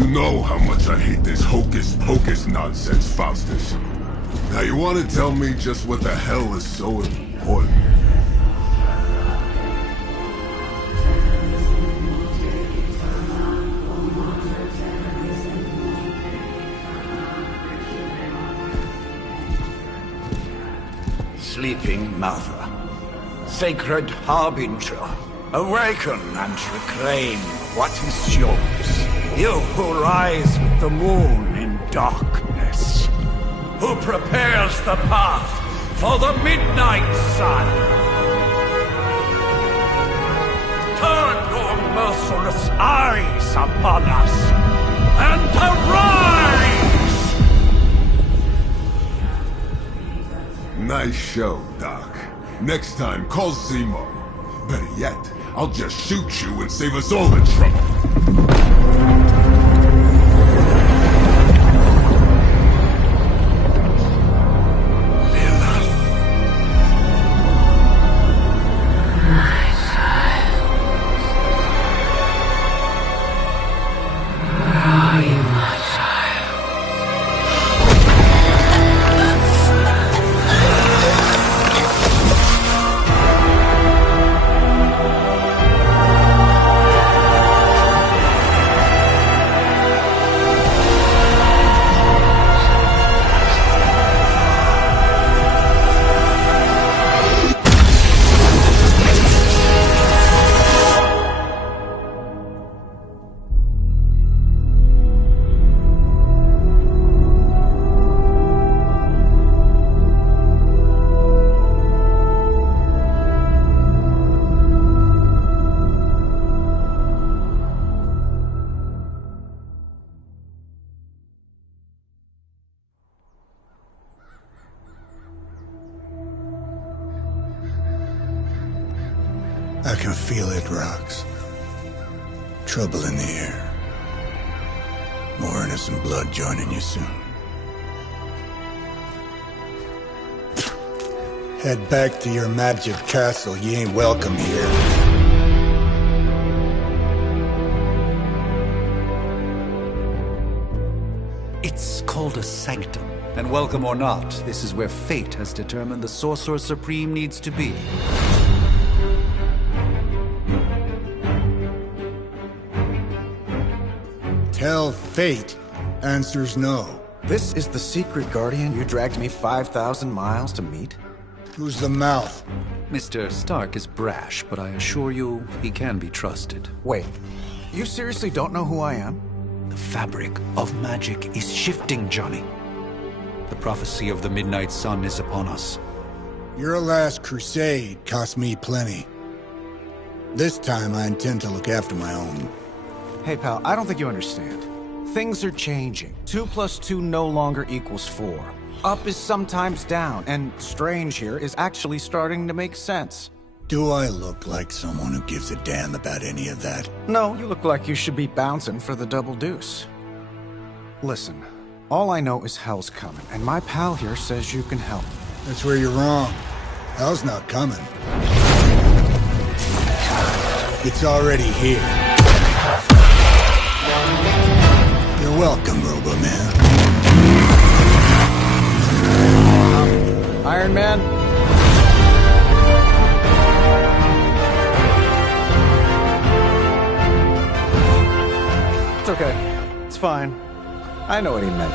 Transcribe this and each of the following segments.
You know how much I hate this hocus-pocus nonsense, Faustus. Now you want to tell me just what the hell is so important? Sleeping Mother, sacred harbinger, awaken and reclaim what is yours. You who rise with the moon in darkness, who prepares the path for the midnight sun. Turn your merciless eyes upon us, and arise! Nice show, Doc. Next time, call Zemo. Better yet, I'll just shoot you and save us all the trouble. I can feel it, Rox. Trouble in the air. More innocent blood joining you soon. Head back to your magic castle. You ain't welcome here. It's called a sanctum. And welcome or not, this is where fate has determined the Sorcerer Supreme needs to be. Tell fate. Answers no. This is the secret guardian you dragged me 5,000 miles to meet? Who's the mouth? Mr. Stark is brash, but I assure you, he can be trusted. Wait, you seriously don't know who I am? The fabric of magic is shifting, Johnny. The prophecy of the Midnight Sun is upon us. Your last crusade cost me plenty. This time I intend to look after my own. Hey pal, I don't think you understand. Things are changing. 2 + 2 no longer equals 4. Up is sometimes down, and strange here is actually starting to make sense. Do I look like someone who gives a damn about any of that? No, you look like you should be bouncing for the double deuce. Listen, all I know is hell's coming, and my pal here says you can help. That's where you're wrong. Hell's not coming. It's already here. You're welcome, Robo-Man. Iron Man? It's okay. It's fine. I know what he meant.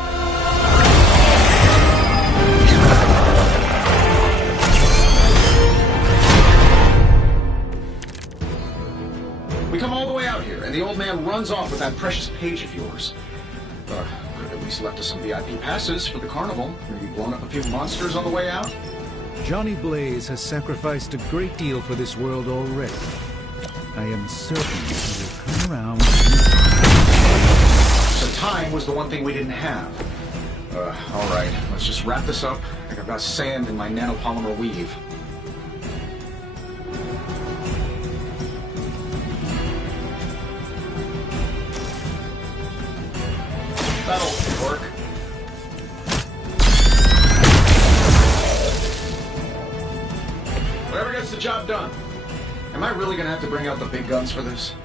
We come all the way out here, and the old man runs off with that precious page of yours. Could have at least left us some VIP passes for the carnival. Maybe blown up a few monsters on the way out. Johnny Blaze has sacrificed a great deal for this world already. I am certain he will come around. So time was the one thing we didn't have. All right, let's just wrap this up. I think I've got sand in my nanopolymer weave. That'll work. Whatever gets the job done. Am I really gonna have to bring out the big guns for this?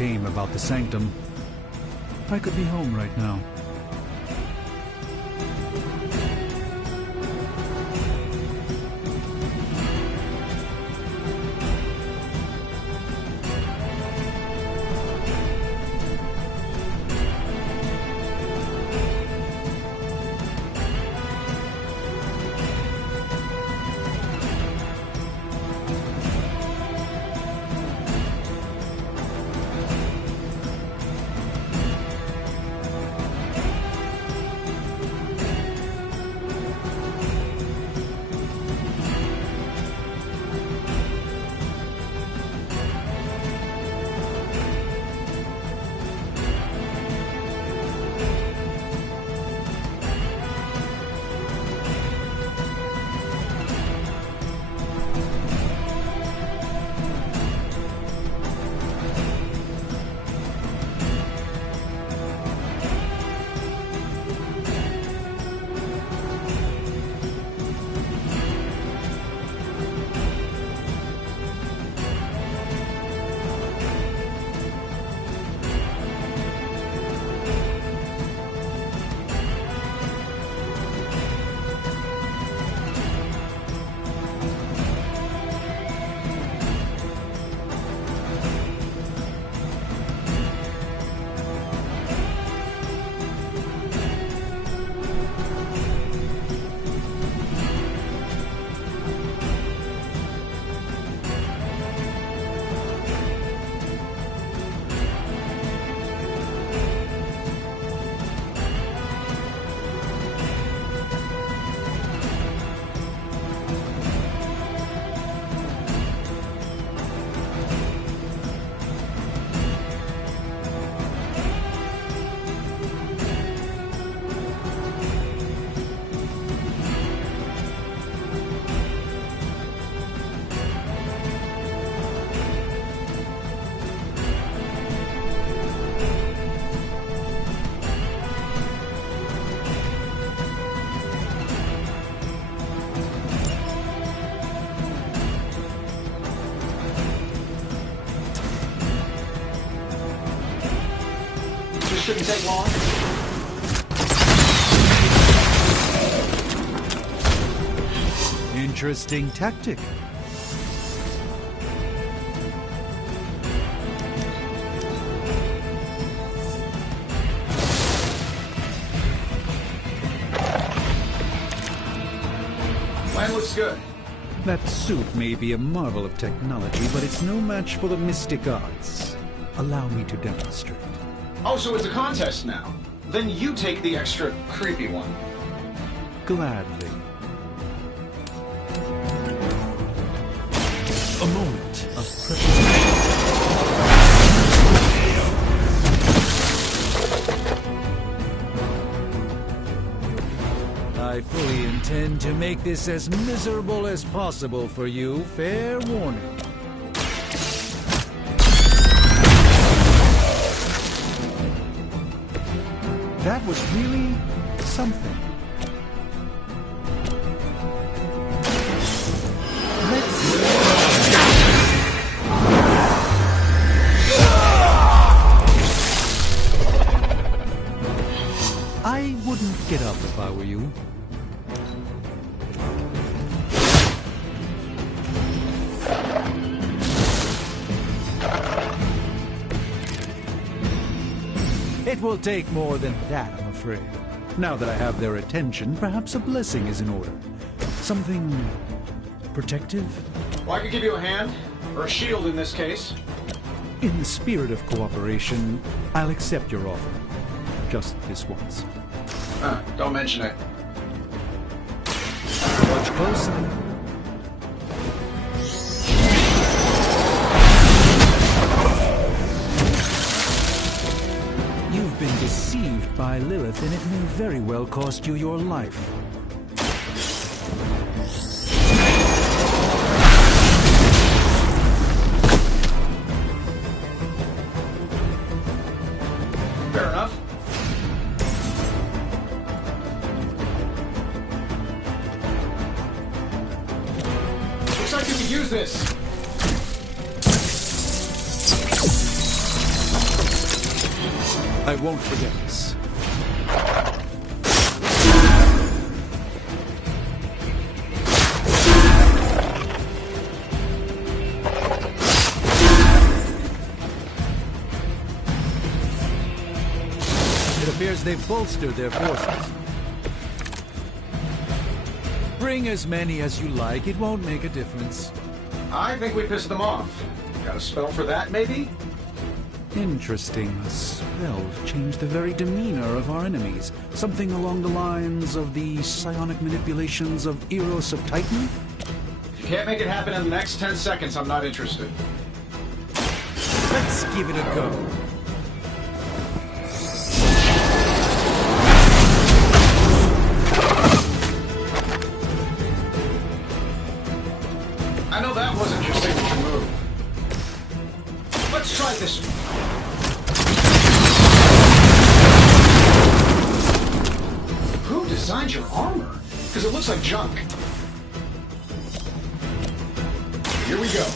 shame about the Sanctum. I could be home right now. Shouldn't take long. Interesting tactic. Plan looks good. That suit may be a marvel of technology, but it's no match for the mystic arts. Allow me to demonstrate. Oh, so it's a contest now. Then you take the extra creepy one. Gladly. A moment of precious. I fully intend to make this as miserable as possible for you. Fair warning. That was really something. I wouldn't get up if I were you. It will take more than that, I'm afraid. Now that I have their attention, perhaps a blessing is in order. Something protective? Well, I could give you a hand, or a shield in this case. In the spirit of cooperation, I'll accept your offer. Just this once. Don't mention it. Watch closely. You've been deceived by Lilith, and it may very well cost you your life. Fair enough. Looks like you could use this. I won't forget this. It appears they've bolstered their forces. Bring as many as you like, it won't make a difference. I think we pissed them off. Got a spell for that, maybe? Interesting. A spell to change the very demeanor of our enemies. Something along the lines of the psionic manipulations of Eros of Titan? If you can't make it happen in the next 10 seconds, I'm not interested. Let's give it a go. I know that wasn't your signature move. Let's try this one. Who designed your armor? Because it looks like junk. Here we go.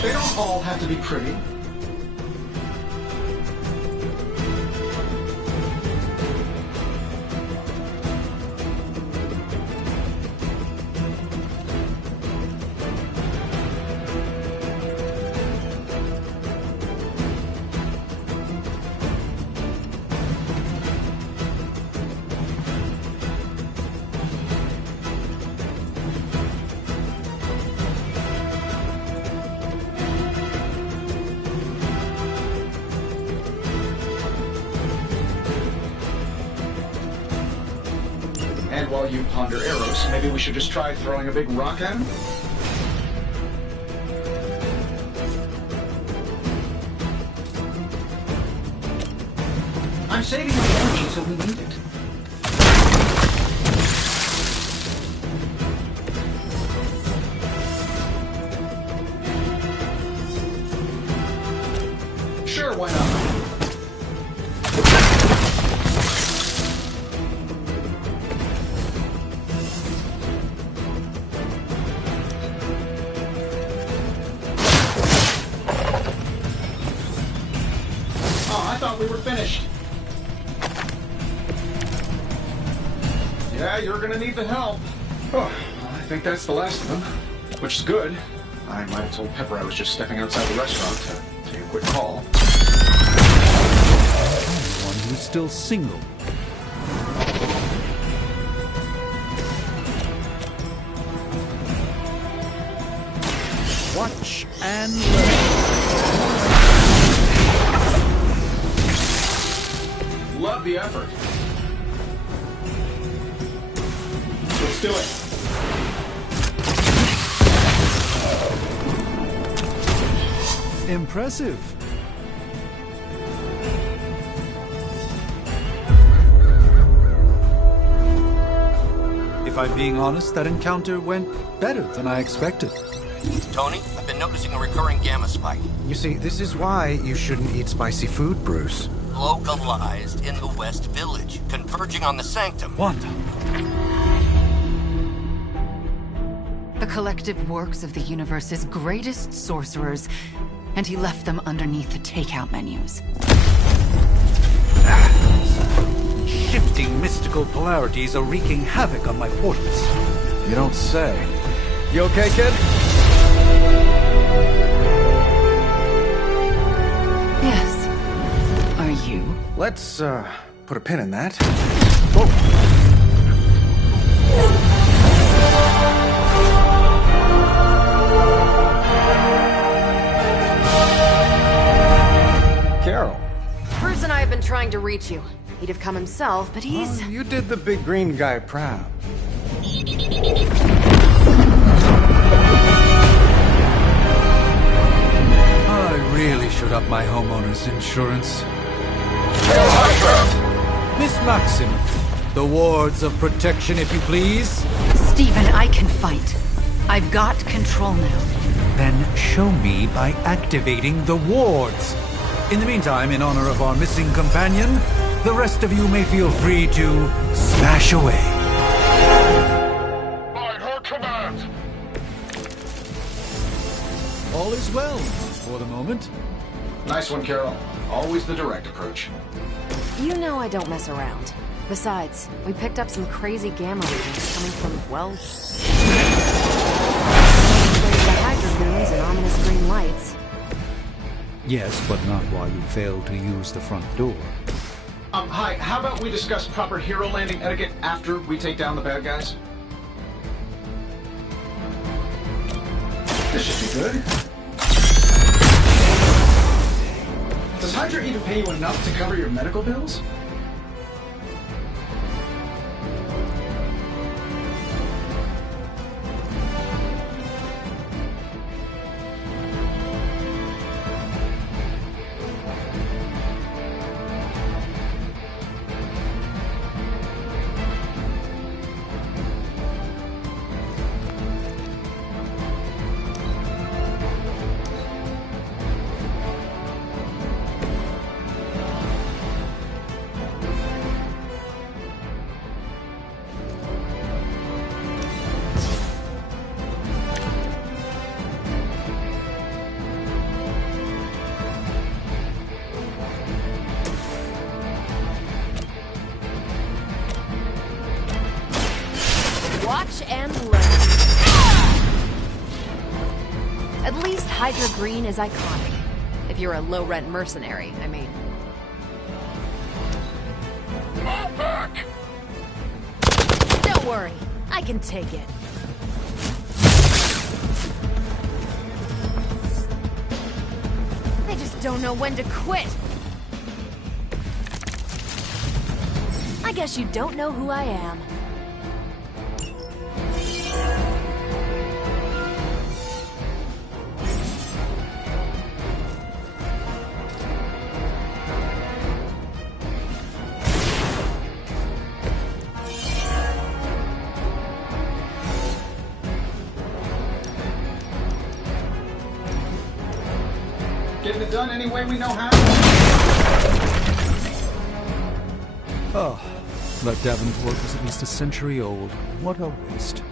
They don't all have to be pretty. And while you ponder Eros, maybe we should just try throwing a big rock at him? I'm saving my energy so we need it. Sure, why not? I thought we were finished. Yeah, you're gonna need the help. Oh, I think that's the last of them. Which is good. I might have told Pepper I was just stepping outside the restaurant to take a quick call. One who's still single. Watch and learn. Love the effort. Let's do it. Impressive. If I'm being honest, that encounter went better than I expected. Tony, I've been noticing a recurring gamma spike. You see, this is why you shouldn't eat spicy food, Bruce. Localized in the West Village, converging on the Sanctum. Wanda. The collective works of the universe's greatest sorcerers, and he left them underneath the takeout menus. Shifting mystical polarities are wreaking havoc on my portals. You don't say. You okay, kid? Yes. Are you? Let's, put a pin in that. Carol. Bruce and I have been trying to reach you. He'd have come himself, but he's... You did the big green guy proud. I really should up my homeowner's insurance. Miss Maxim, the wards of protection, if you please. Stephen, I can fight. I've got control now. Then show me by activating the wards. In the meantime, in honor of our missing companion, the rest of you may feel free to smash away. By her command! All is as well, for the moment. Nice one, Carol. Always the direct approach. You know I don't mess around. Besides, we picked up some crazy gamma readings coming from, well... the Hydra goons and ominous green lights. Yes, but not while you fail to use the front door. Hi, how about we discuss proper hero landing etiquette after we take down the bad guys? This should be good. Does Hydra even pay you enough to cover your medical bills? Watch and learn. At least Hydra Green is iconic. If you're a low-rent mercenary, I mean. My back! Don't worry, I can take it. They just don't know when to quit. I guess you don't know who I am. Getting it done any way we know how? Oh, that Davenport was at least a century old. What a waste.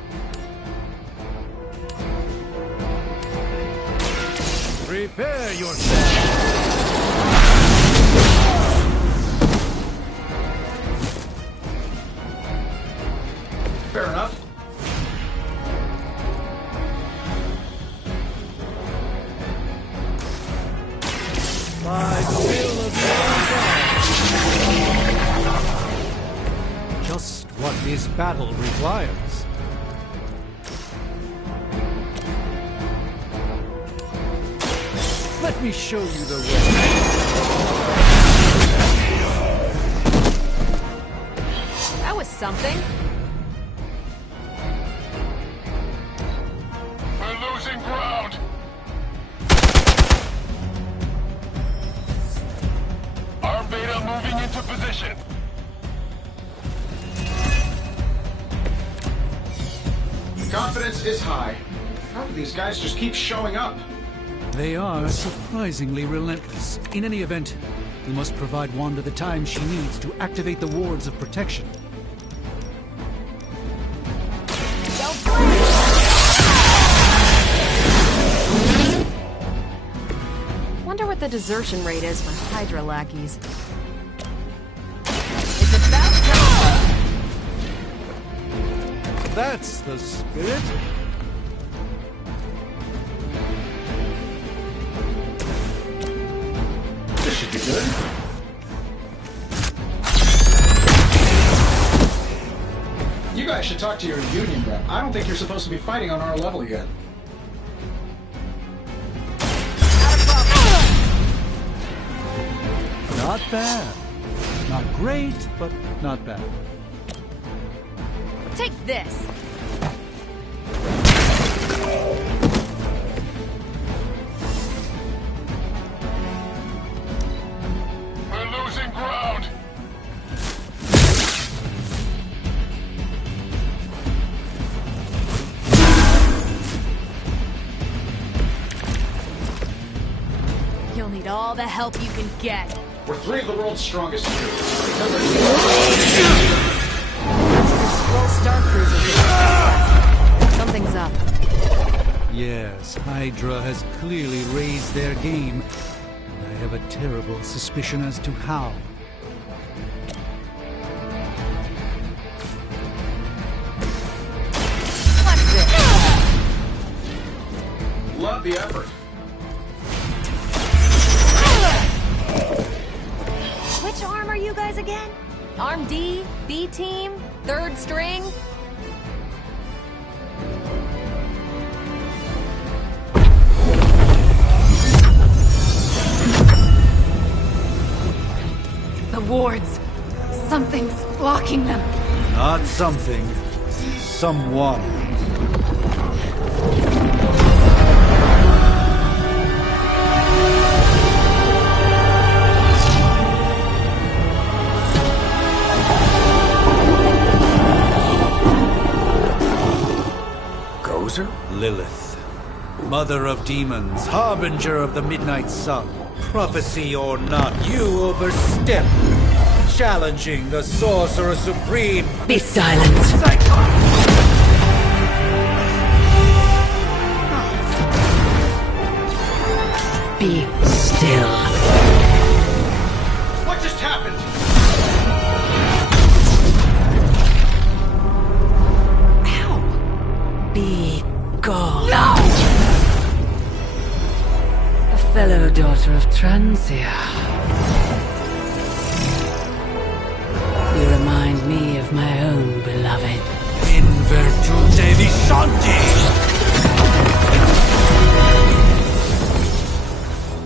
Prepare yourself! Fair enough. By the will of your God. Just what this battle requires. Let me show you the way. That was something. We're losing ground! Our beta moving into position. Confidence is high. How do these guys just keep showing up? They are surprisingly relentless. In any event, we must provide Wanda the time she needs to activate the wards of protection. Wonder what the desertion rate is for Hydra lackeys. It's about time. That's the spirit. This should be good. You guys should talk to your union rep. I don't think you're supposed to be fighting on our level yet. Not bad. Not great, but not bad. Take this. We're losing ground! You'll need all the help you can get. We're three of the world's strongest heroes. Scroll Star Cruiser. Something's up. Yes, Hydra has clearly raised their game. And I have a terrible suspicion as to how. Love the effort. Which arm are you guys again? Arm D, B team, third string? The wards. Something's blocking them. Not something. Someone. Gozer? Lilith. Mother of demons, harbinger of the midnight sun. Prophecy or not, you overstep. Challenging the Sorcerer Supreme. Be silent. Be still. What just happened? Be gone. No! A fellow daughter of Transia. You remind me of my own beloved. In virtute vishanti!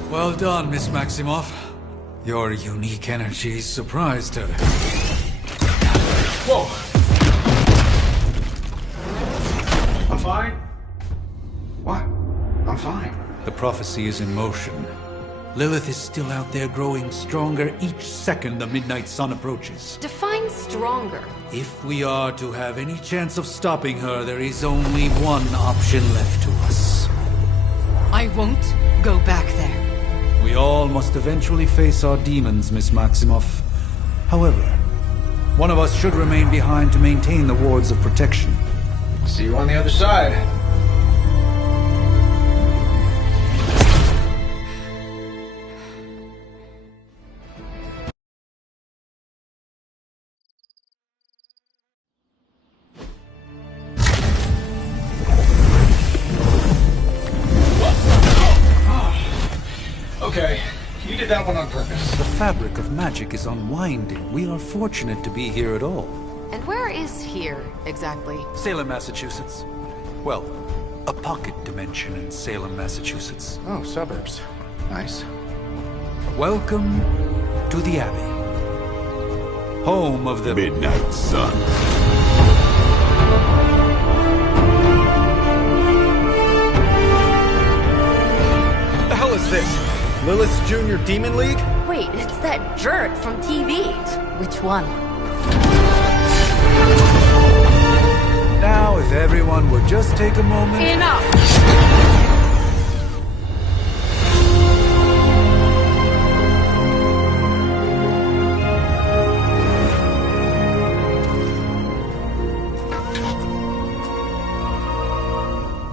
Well done, Miss Maximoff. Your unique energy surprised her. Whoa! I'm fine. What? I'm fine. The prophecy is in motion. Lilith is still out there growing stronger each second the midnight sun approaches. Define stronger. If we are to have any chance of stopping her, there is only one option left to us. I won't go back there. We all must eventually face our demons, Miss Maximoff. However, one of us should remain behind to maintain the wards of protection. See you on the other side. Okay, you did that one on purpose. The fabric of magic is unwinding. We are fortunate to be here at all. And where is here, exactly? Salem, Massachusetts. Well, a pocket dimension in Salem, Massachusetts. Oh, suburbs. Nice. Welcome to the Abbey. Home of the Midnight Sun. The hell is this? Lilith's Junior Demon League? Wait, it's that jerk from TV. Which one? Now, if everyone would just take a moment... Enough!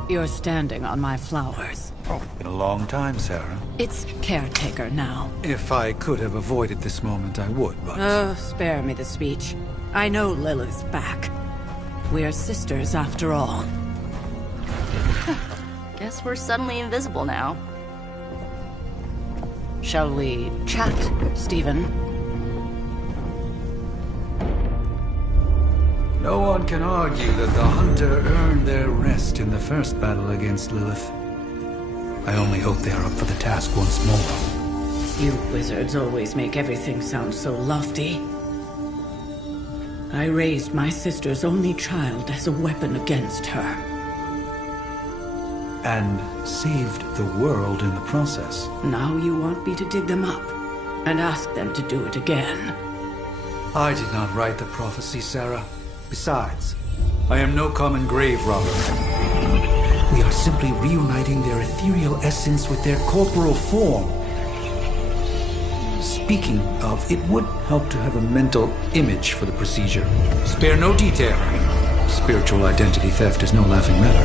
You're standing on my flowers. Oh, been a long time, Sarah. It's caretaker now. If I could have avoided this moment, I would, but... Oh, spare me the speech. I know Lilith's back. We're sisters after all. Guess we're suddenly invisible now. Shall we chat, Stephen? No one can argue that the Hunter earned their rest in the first battle against Lilith. I only hope they are up for the task once more. You wizards always make everything sound so lofty. I raised my sister's only child as a weapon against her. And saved the world in the process. Now you want me to dig them up and ask them to do it again. I did not write the prophecy, Sarah. Besides, I am no common grave robber. We are simply reuniting their ethereal essence with their corporal form. Speaking of, it would help to have a mental image for the procedure. Spare no detail. Spiritual identity theft is no laughing matter.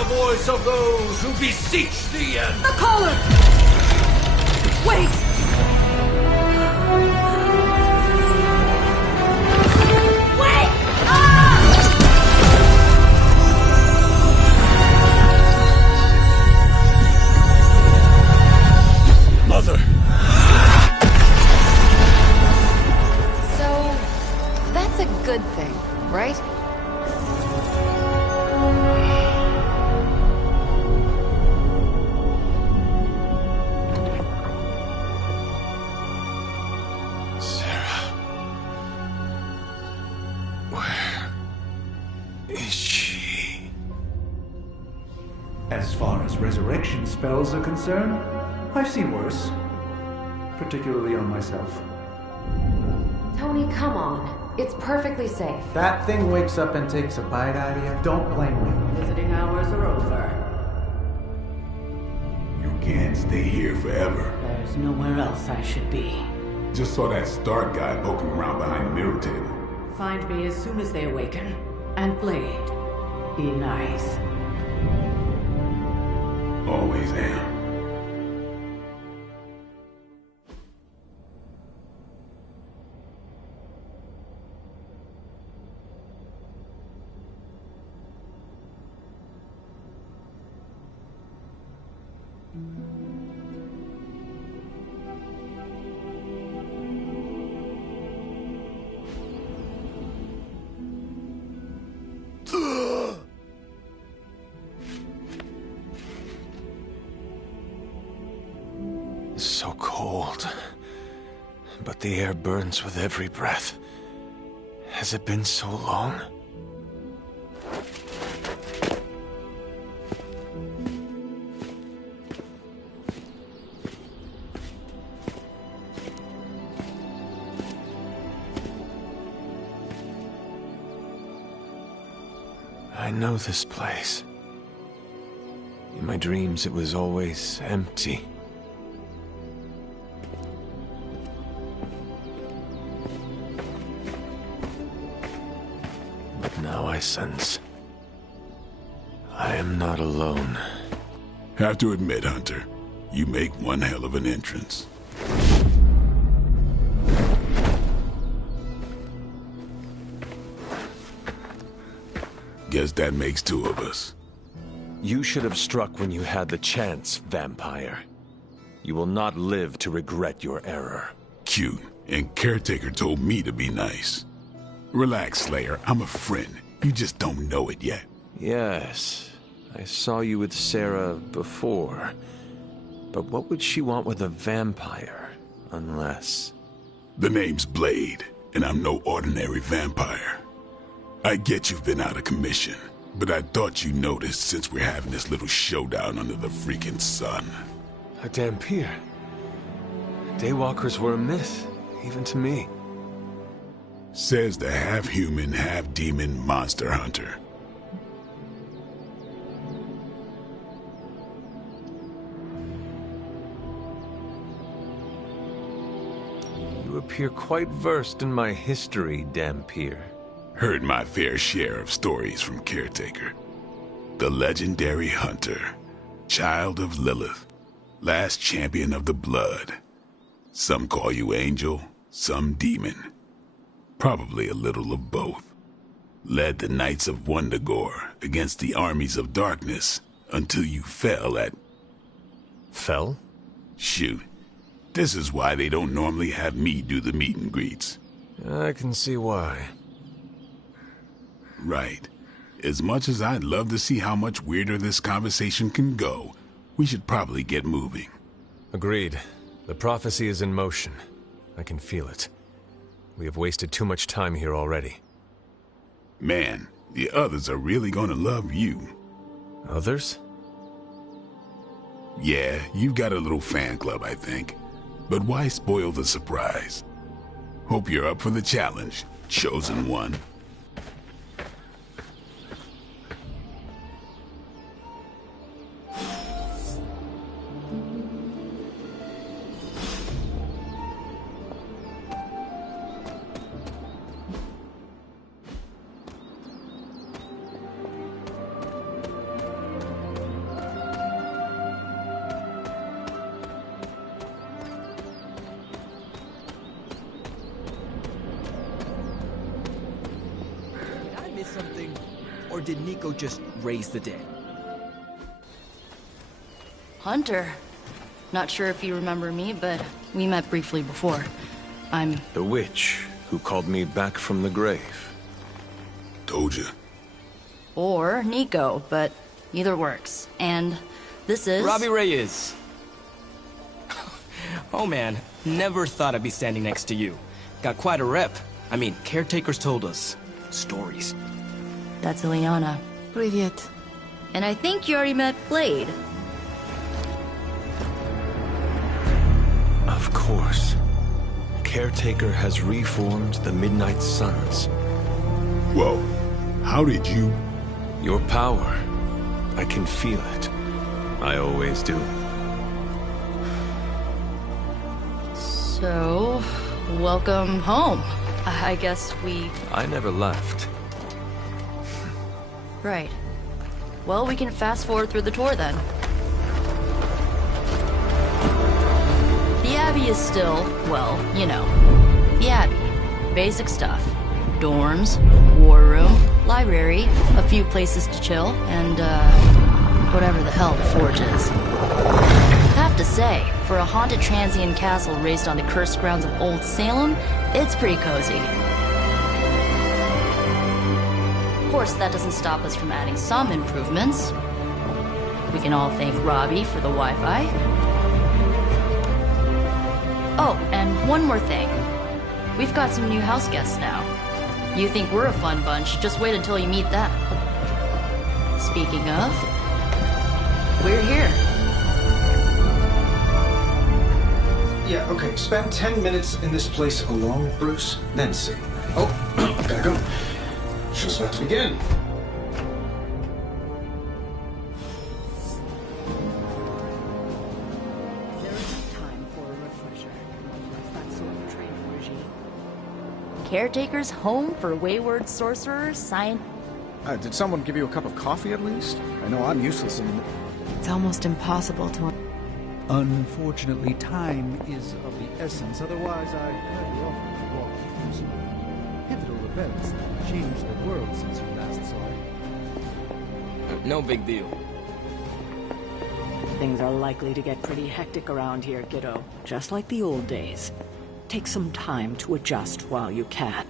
the voice of those who beseech the end. The caller! Wait! Wait! Ah! Mother! So, that's a good thing, right? As far as resurrection spells are concerned, I've seen worse. Particularly on myself. Tony, come on. It's perfectly safe. That thing wakes up and takes a bite out of you. Don't blame me. Visiting hours are over. You can't stay here forever. There's nowhere else I should be. Just saw that Stark guy poking around behind the mirror table. Find me as soon as they awaken. And Blade, be nice. Always am. So cold. But the air burns with every breath. Has it been so long? I know this place. In my dreams, it was always empty. But now I sense I am not alone. Have to admit, Hunter, you make one hell of an entrance. Guess that makes two of us. You should have struck when you had the chance, vampire. You will not live to regret your error. Cute, and Caretaker told me to be nice. Relax, Slayer, I'm a friend. You just don't know it yet. Yes, I saw you with Sarah before. But what would she want with a vampire, unless... The name's Blade, and I'm no ordinary vampire. I get you've been out of commission, but I thought you noticed since we're having this little showdown under the freaking sun. A Dhampir. Daywalkers were a myth, even to me. Says the half-human, half-demon monster hunter. You appear quite versed in my history, Dhampir. Heard my fair share of stories from Caretaker. The legendary hunter, child of Lilith, last champion of the blood. Some call you angel, some demon. Probably a little of both. Led the Knights of Wundagore against the armies of darkness until you fell at... Fell? Shoot. This is why they don't normally have me do the meet and greets. I can see why. Right. As much as I'd love to see how much weirder this conversation can go, we should probably get moving. Agreed. The prophecy is in motion. I can feel it. We have wasted too much time here already. Man, the others are really gonna love you. Others? Yeah, you've got a little fan club, I think. But why spoil the surprise? Hope you're up for the challenge, chosen one. or did Nico just raise the dead? Hunter. Not sure if you remember me, but we met briefly before. I'm... The witch who called me back from the grave. Told you. Or Nico, but either works. And this is... Robbie Reyes. Oh man, never thought I'd be standing next to you. Got quite a rep. I mean, caretakers told us stories. That's Ileana. Привет. And I think you already met Blade. Of course. Caretaker has reformed the Midnight Suns. Whoa. How did you... Your power. I can feel it. I always do. So, welcome home. I guess we... I never left. Right. Well, we can fast forward through the tour then. The Abbey is still, well, you know, the Abbey. Basic stuff. Dorms, war room, library, a few places to chill, and, whatever the hell the Forge is. Have to say, for a haunted transient castle raised on the cursed grounds of Old Salem, it's pretty cozy. Of course, that doesn't stop us from adding some improvements. We can all thank Robbie for the Wi-Fi. Oh, and one more thing. We've got some new house guests now. You think we're a fun bunch, just wait until you meet them. Speaking of, we're here. Yeah, okay. Spend 10 minutes in this place alone, Bruce, then see. Oh, gotta go. Show's about to begin. There is time for a refresher. Unless that sort of training regime. Caretaker's home for wayward sorcerers, science... Did someone give you a cup of coffee at least? I know I'm useless in... It's almost impossible to... Unfortunately, time is of the essence. Otherwise, I'd gladly offer to walk you through some pivotal events that changed the world since you last saw it. No big deal. Things are likely to get pretty hectic around here, kiddo. Just like the old days. Take some time to adjust while you can.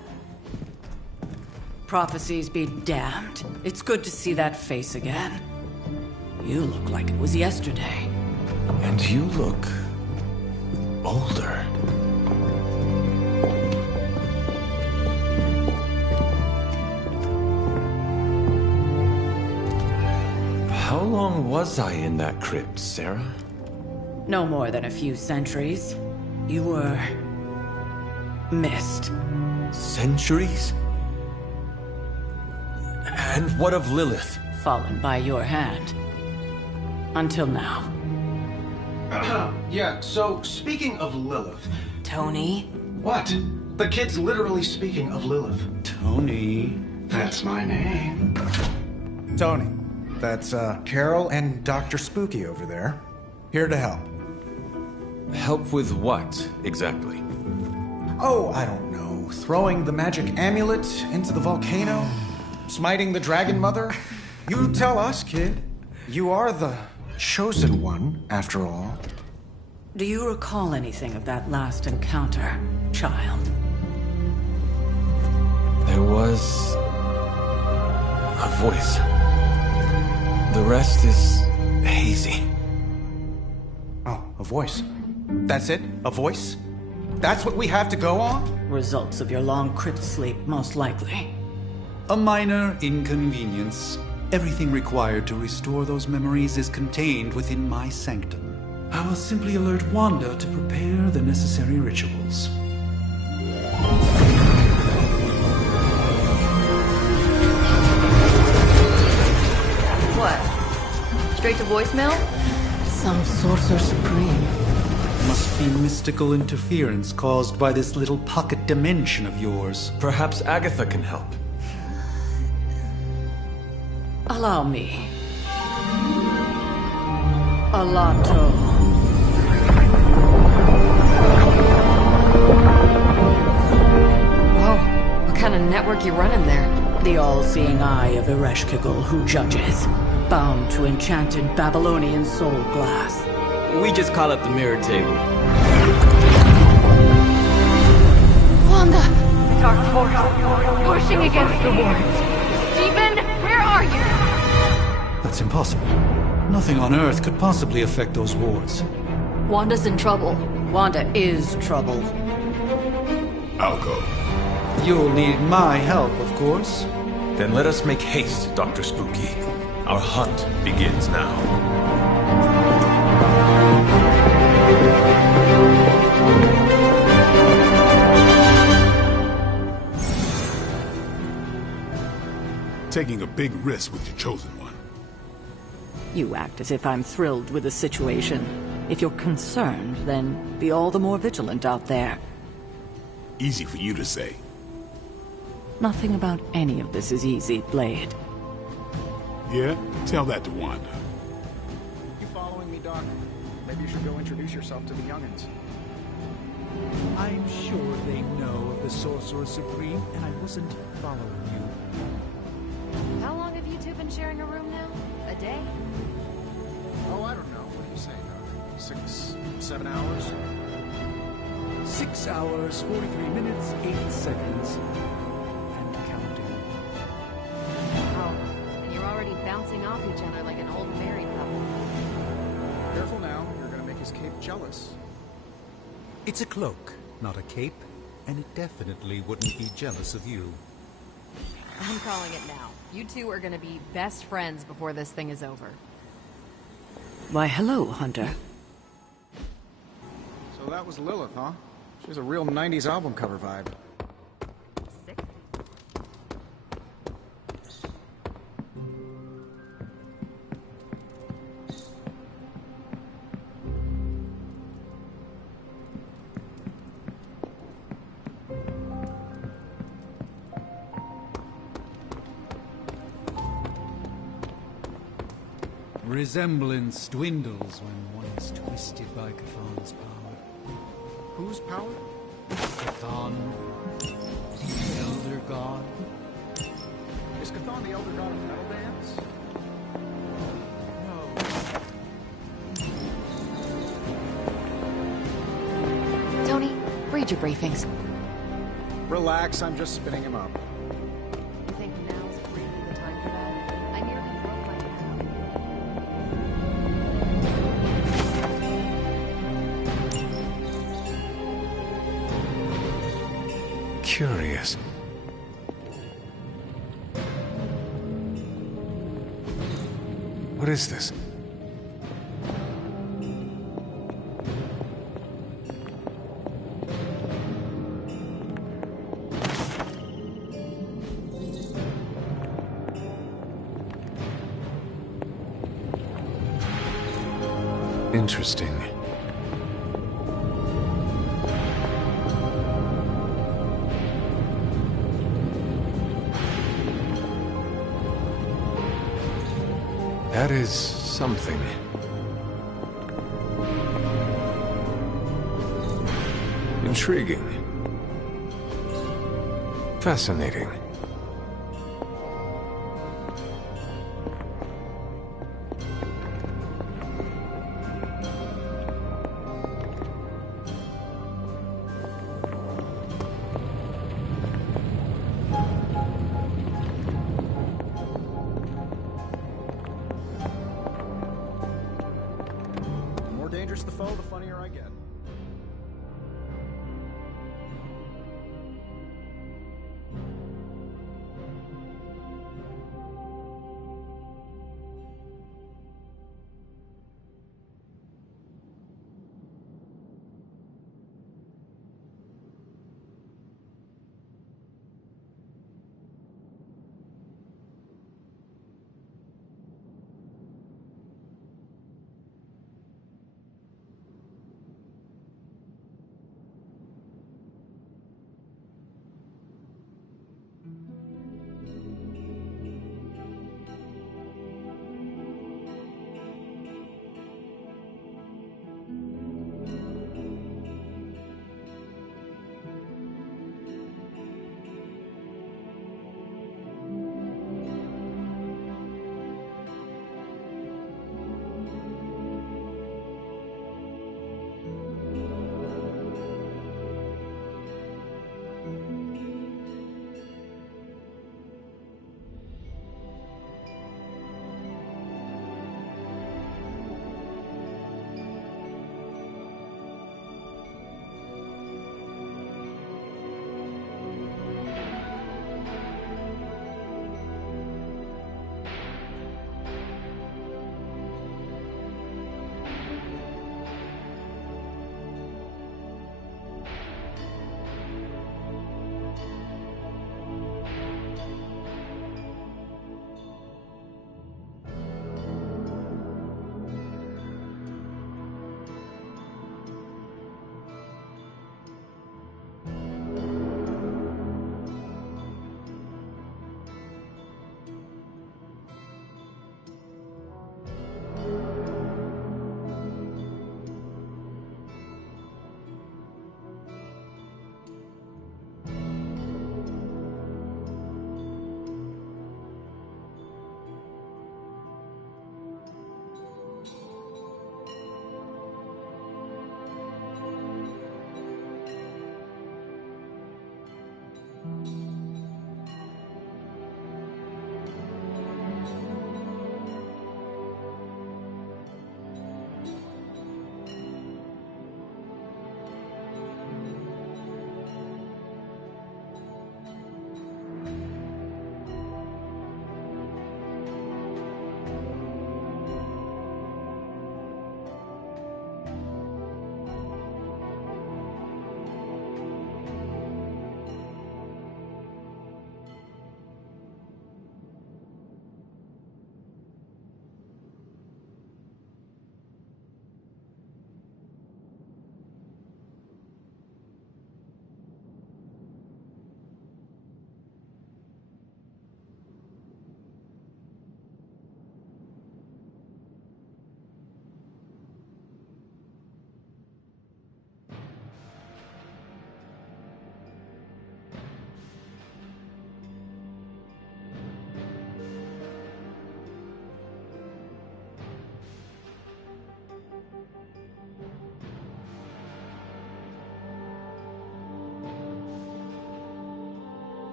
Prophecies be damned. It's good to see that face again. You look like it was yesterday. And you look... older. How long was I in that crypt, Sarah? No more than a few centuries. You were... missed. Centuries? And what of Lilith? Fallen by your hand. Until now. Yeah, so speaking of Lilith... Tony? What? The kid's literally speaking of Lilith. Tony. That's my name. Tony. That's, Carol and Dr. Spooky over there. Here to help. Help with what, exactly? Oh, I don't know. Throwing the magic amulet into the volcano? Smiting the Dragon Mother? You tell us, kid. You are the chosen one, after all. Do you recall anything of that last encounter, child? There was... a voice. The rest is hazy. Oh, a voice. That's it? A voice? That's what we have to go on? Results of your long crypt sleep, most likely. A minor inconvenience. Everything required to restore those memories is contained within my sanctum. I will simply alert Wanda to prepare the necessary rituals. What? Straight to voicemail? Some sorcerer supreme. Must be mystical interference caused by this little pocket dimension of yours. Perhaps Agatha can help. Allow me. Alato. Whoa, what kind of network you running there? The all-seeing eye of Ereshkigal who judges, bound to enchanted Babylonian soul glass. We just call it the mirror table. Wanda! The dark portal, pushing against the wards. Stephen, where are you? That's impossible. Nothing on Earth could possibly affect those wards. Wanda's in trouble. Wanda is trouble. I'll go. You'll need my help, of course. Then let us make haste, Dr. Spooky. Our hunt begins now. Taking a big risk with your chosen one. You act as if I'm thrilled with the situation. If you're concerned, then be all the more vigilant out there. Easy for you to say. Nothing about any of this is easy, Blade. Yeah? Tell that to Wanda. You following me, Doc? Maybe you should go introduce yourself to the youngins. I'm sure they know of the Sorcerer Supreme, and I wasn't following you. How long have you two been sharing a room now? A day? Oh, I don't know. What do you say, Doc? 6, 7 hours? 6 hours, 43 minutes, 8 seconds. And counting. Oh, and you're already bouncing off each other like an old married couple. Careful now. You're gonna make his cape jealous. It's a cloak, not a cape, and it definitely wouldn't be jealous of you. I'm calling it now. You two are gonna be best friends before this thing is over. Why, hello, Hunter. So that was Lilith, huh? She has a real 90s album cover vibe. Resemblance dwindles when one is twisted by Cthan's power. Whose power? Cthan, the Elder God. Is Cthan the elder god of metal dance? Tony, read your briefings. Relax, I'm just spinning him up. You think now's really the time for that? I nearly broke my hand. Curious. What is this? Interesting. That is something. Intriguing. Fascinating. The more dangerous the foe, the funnier I get.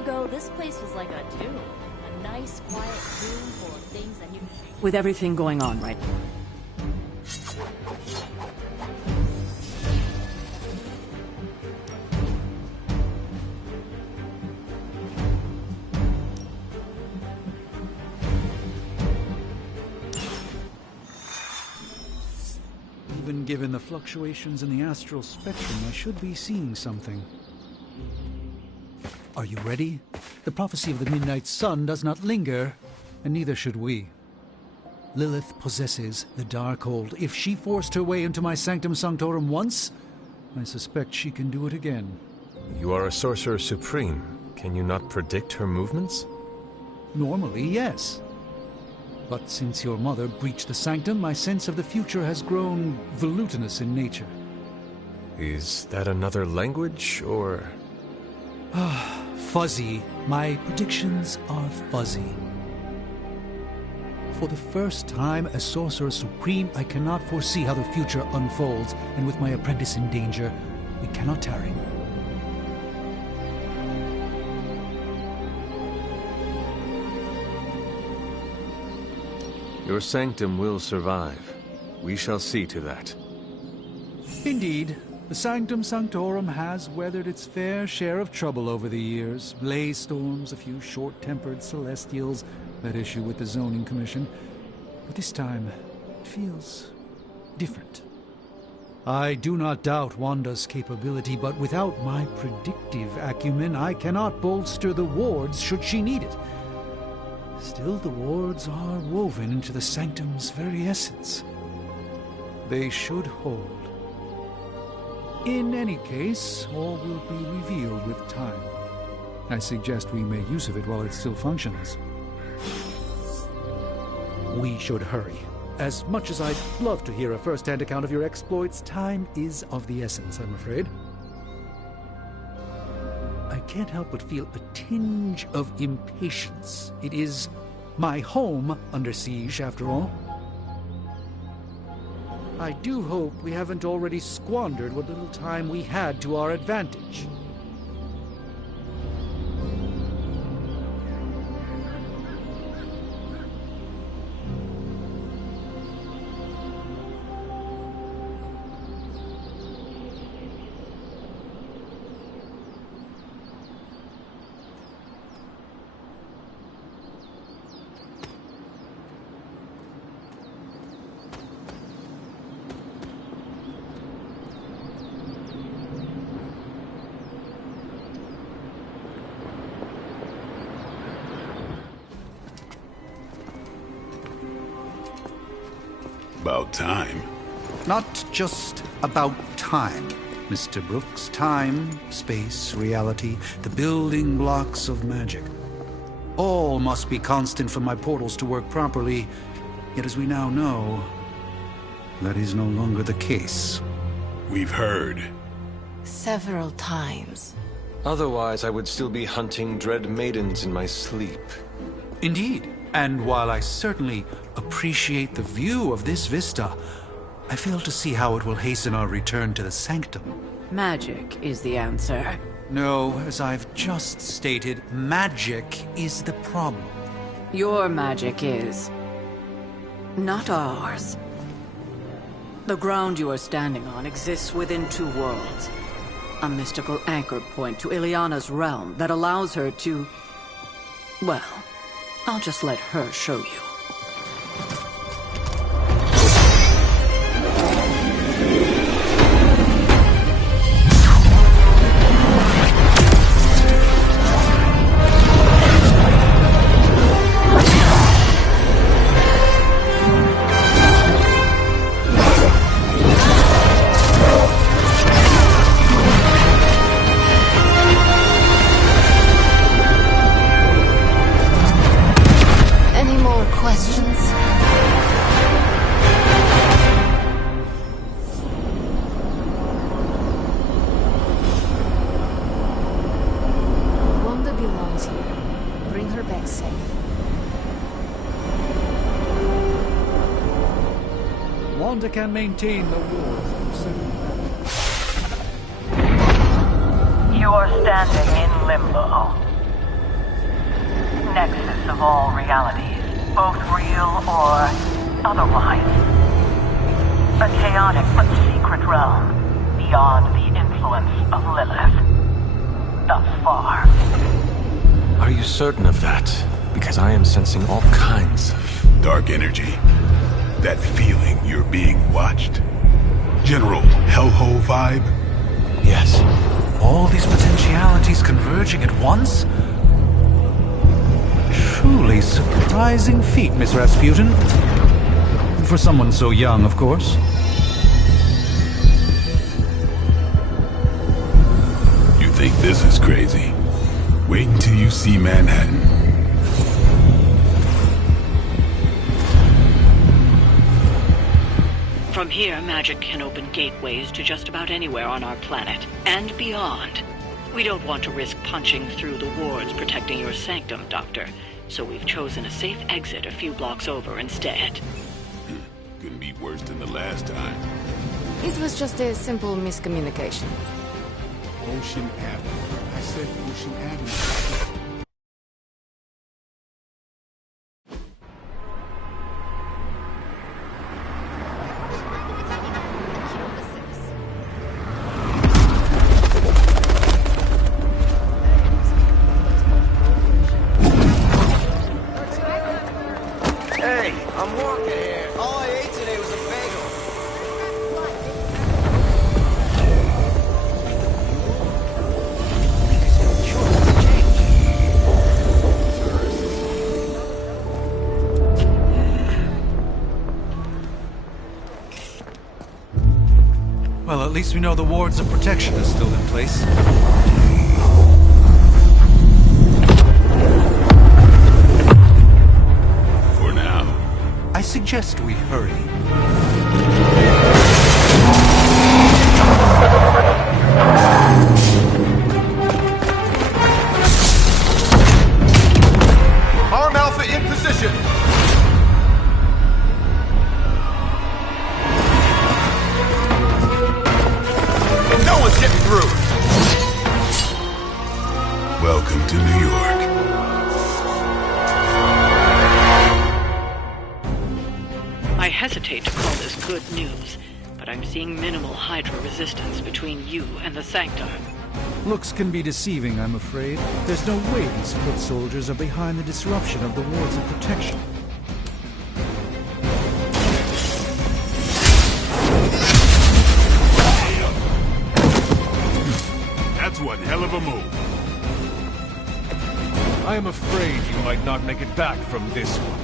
ago, this place was like a tomb. A nice, quiet room full of things that you... With everything going on right now. Even given the fluctuations in the astral spectrum, I should be seeing something. Are you ready? The prophecy of the Midnight Sun does not linger, and neither should we. Lilith possesses the Darkhold. If she forced her way into my Sanctum Sanctorum once, I suspect she can do it again. You are a Sorcerer Supreme. Can you not predict her movements? Normally, yes. But since your mother breached the Sanctum, my sense of the future has grown volutinous in nature. Is that another language, or...? Fuzzy. My predictions are fuzzy. For the first time as Sorcerer Supreme, I cannot foresee how the future unfolds, and with my apprentice in danger, we cannot tarry. Your sanctum will survive. We shall see to that. Indeed. The Sanctum Sanctorum has weathered its fair share of trouble over the years. Blaze storms, a few short-tempered celestials that issue with the Zoning Commission. But this time, it feels different. I do not doubt Wanda's capability, but without my predictive acumen, I cannot bolster the wards should she need it. Still, the wards are woven into the Sanctum's very essence. They should hold. In any case, all will be revealed with time. I suggest we make use of it while it still functions. We should hurry. As much as I'd love to hear a first-hand account of your exploits, time is of the essence, I'm afraid. I can't help but feel a tinge of impatience. It is my home under siege, after all. I do hope we haven't already squandered what little time we had to our advantage. About time. Not just about time, Mr. Brooks. Time, space, reality, the building blocks of magic. All must be constant for my portals to work properly, yet as we now know, that is no longer the case. We've heard. Several times. Otherwise, I would still be hunting dread maidens in my sleep. Indeed. And while I certainly appreciate the view of this vista, I fail to see how it will hasten our return to the Sanctum. Magic is the answer. No, as I've just stated, magic is the problem. Your magic is... not ours. The ground you are standing on exists within two worlds. A mystical anchor point to Ileana's realm that allows her to... well... I'll just let her show you. Wanda can maintain the wards. You are standing in limbo. nexus of all realities, both real or otherwise. A chaotic but secret realm, beyond the influence of Lilith. Thus far. Are you certain of that? Because I am sensing all kinds of... dark energy. That feeling you're being watched. General hellhole vibe? Yes. All these potentialities converging at once? Truly surprising feat, Miss Rasputin. For someone so young, of course. You think this is crazy? Wait until you see Manhattan. From here, magic can open gateways to just about anywhere on our planet, and beyond. We don't want to risk punching through the wards protecting your sanctum, Doctor, so we've chosen a safe exit a few blocks over instead. Couldn't be worse than the last time. It was just a simple miscommunication. Ocean Avenue. I said Ocean Avenue. Well, at least we know the wards of protection is still in place. For now. I suggest we hurry. Arm Alpha in position! No one's getting through! Welcome to New York. I hesitate to call this good news, but I'm seeing minimal Hydra resistance between you and the Sanctum. Looks can be deceiving, I'm afraid. There's no way these foot soldiers are behind the disruption of the wards of protection. That's one hell of a move. I am afraid you might not make it back from this one.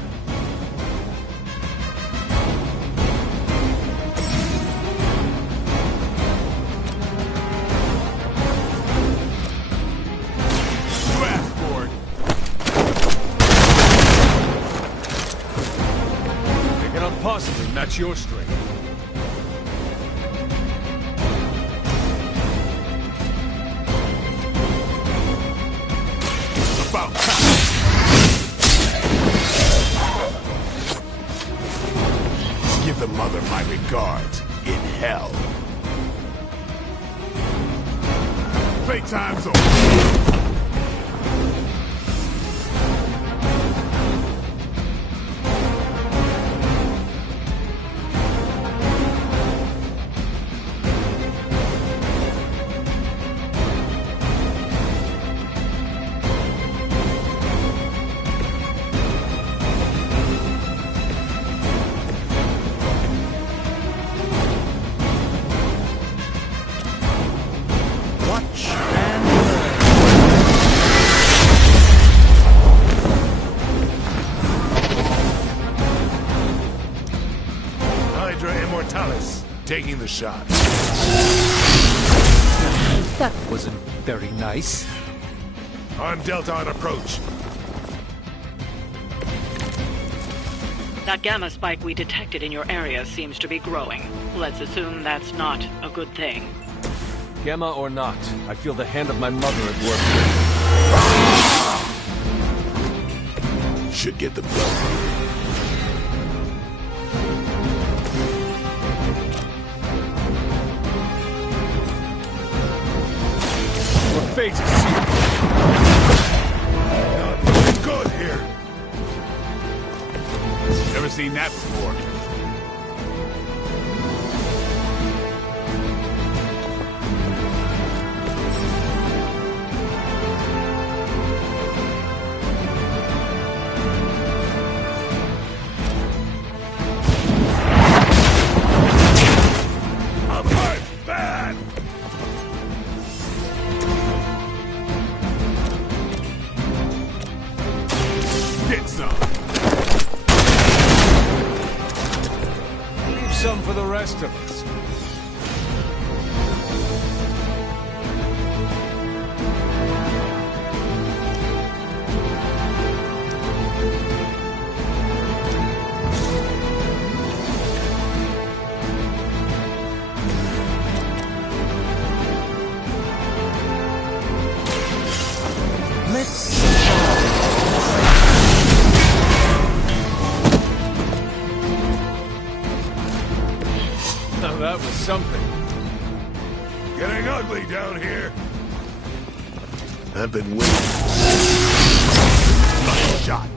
You asked for it. They cannot possibly match your strength. About give the mother my regards in hell. Playtime's over. Hydra Immortalis, taking the shot. That wasn't very nice. On Delta on approach. That gamma spike we detected in your area seems to be growing. Let's assume that's not a good thing. Gamma or not, I feel the hand of my mother at work. Should get the blood. Fate is sealed. Not looking good here. Never seen that before. Get some. Leave some for the rest of us. Now that was something. Getting ugly down here. I've been waiting. Nice shot.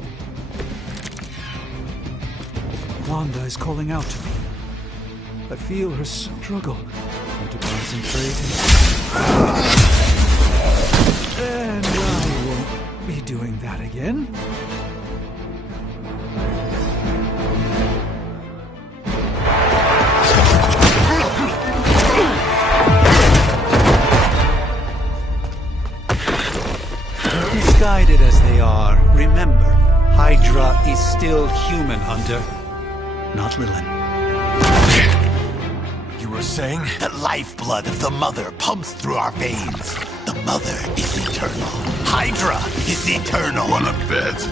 Wanda is calling out to me. I feel her struggle. Trying to concentrate. And I won't be doing that again. Misguided as they are, remember, Hydra is still human, Hunter. Not Lilin. You were saying? The lifeblood of the Mother pumps through our veins. The Mother is eternal. Hydra is eternal. Wanna bet?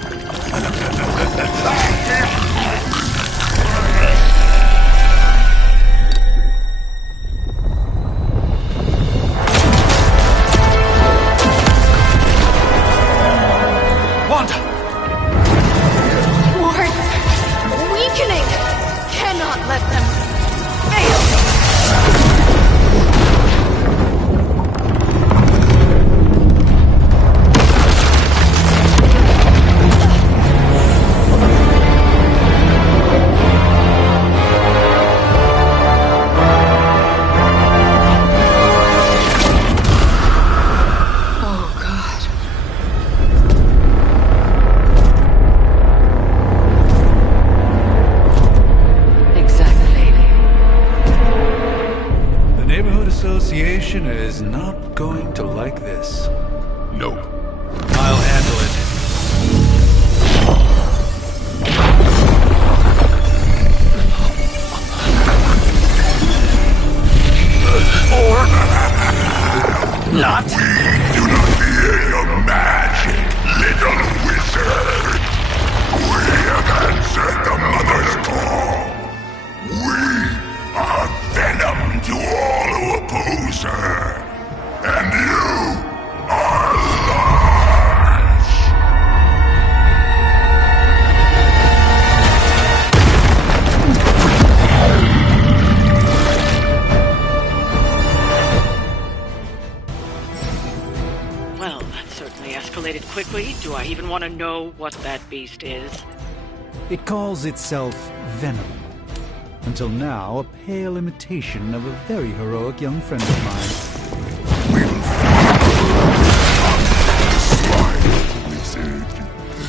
Association is not going to like this. Nope. I'll handle it. Or not. We do not fear your magic, little wizard. We have answered the Mother's call. We are venom to all who oppose her. And you are large. Well, that certainly escalated quickly. Do I even want to know what that beast is? It calls itself Venom. Until now, a pale imitation of a very heroic young friend of mine. We will slime wizard,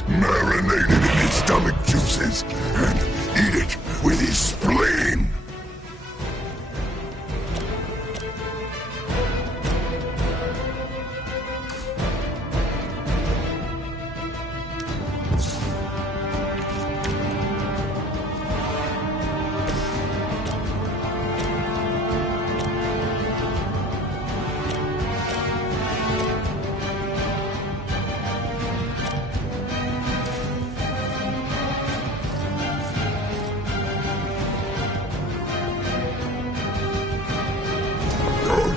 marinated in his stomach juices, and eat it with his spleen.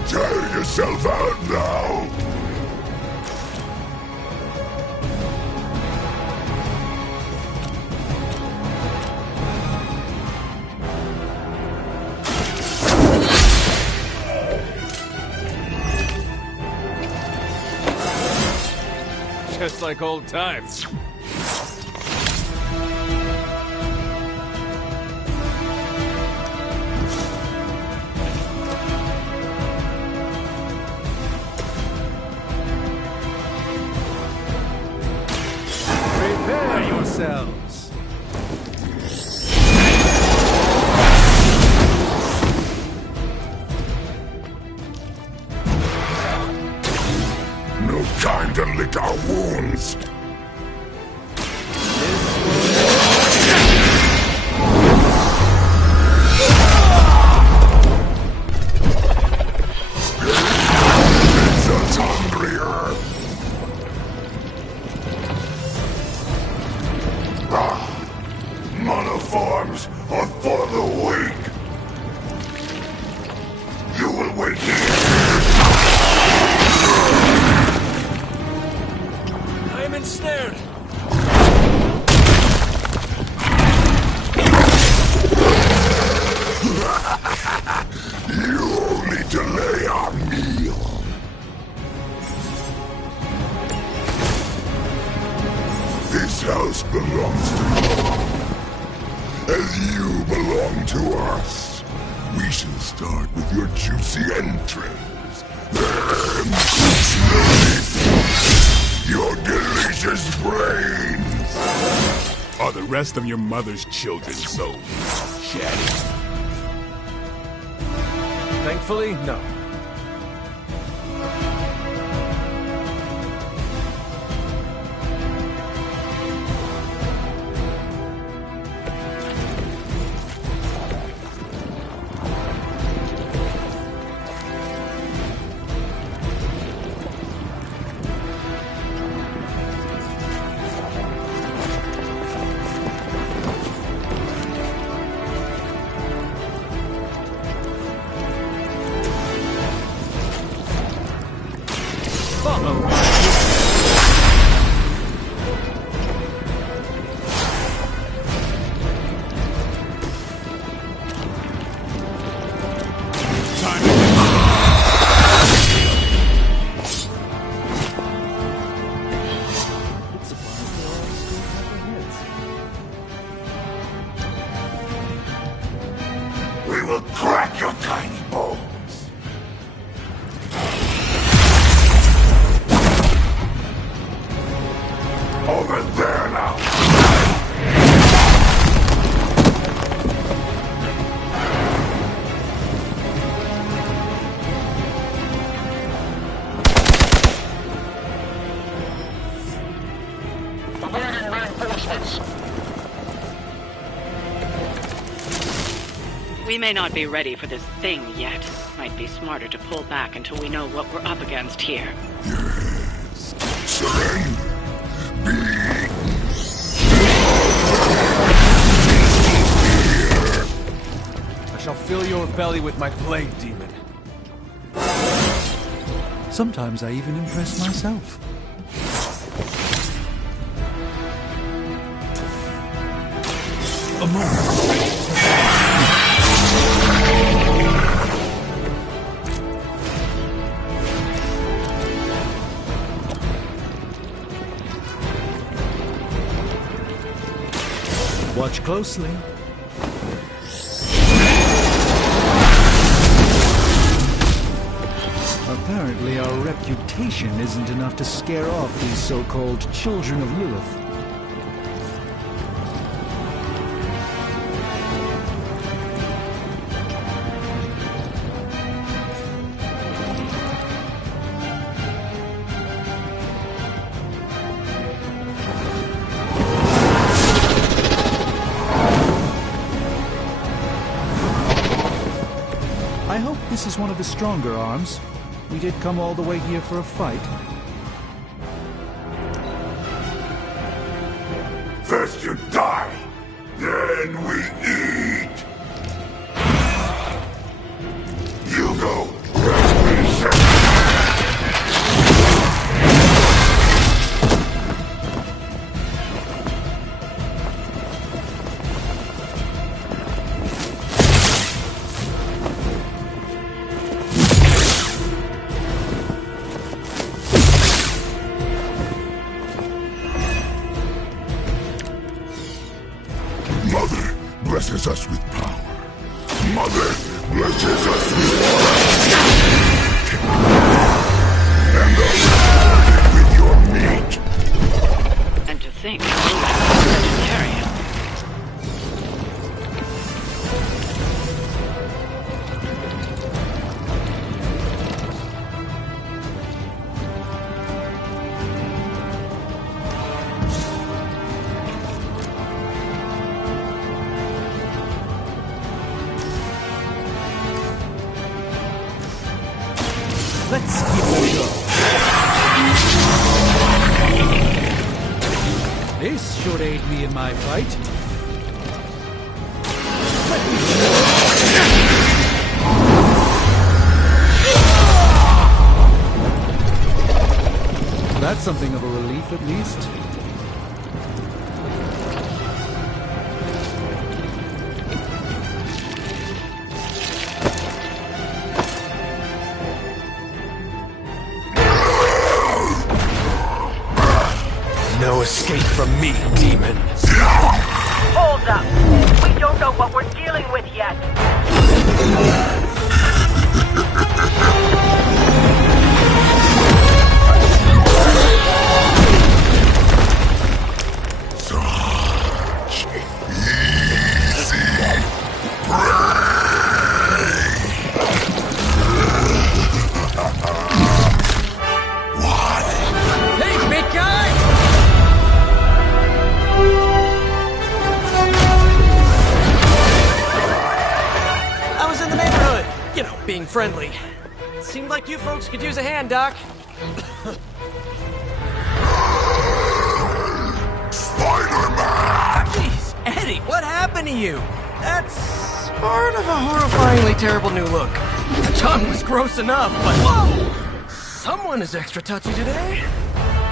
Tear yourself out now! Just like old times. Monoforms are for the weak. You will wait here. I am ensnared. You only delay our meal. This house belongs to you, as you belong to us. We shall start with your juicy entrails, then your delicious brains. Are the rest of your mother's children so chatty? Thankfully, no. We will crack your tiny bones. Over there now. Awaiting reinforcements. We may not be ready for this thing yet. Might be smarter to pull back until we know what we're up against here. Yes. Surrender. I shall fill your belly with my blade, demon. Sometimes I even impress myself. A moment. Watch closely. Apparently our reputation isn't enough to scare off these so-called children of Lilith. I hope this is one of the stronger arms. We did come all the way here for a fight. First you die, then we eat. You go. Mother blesses us with power. Mother blesses us with and the reward with your meat. And to think, vegetarian. Let's give it a go. This should aid me in my fight. something of a relief, at least. No escape from me, demon. Hold up. We don't know what we're dealing with yet. Hey, big guy! I was in the neighborhood, you know, being friendly. Seemed like you folks could use a hand, Doc. Spider-Man! Jeez, Eddie, what happened to you? That's sort of a horrifyingly terrible new look. The tongue was gross enough, but whoa! Someone is extra touchy today.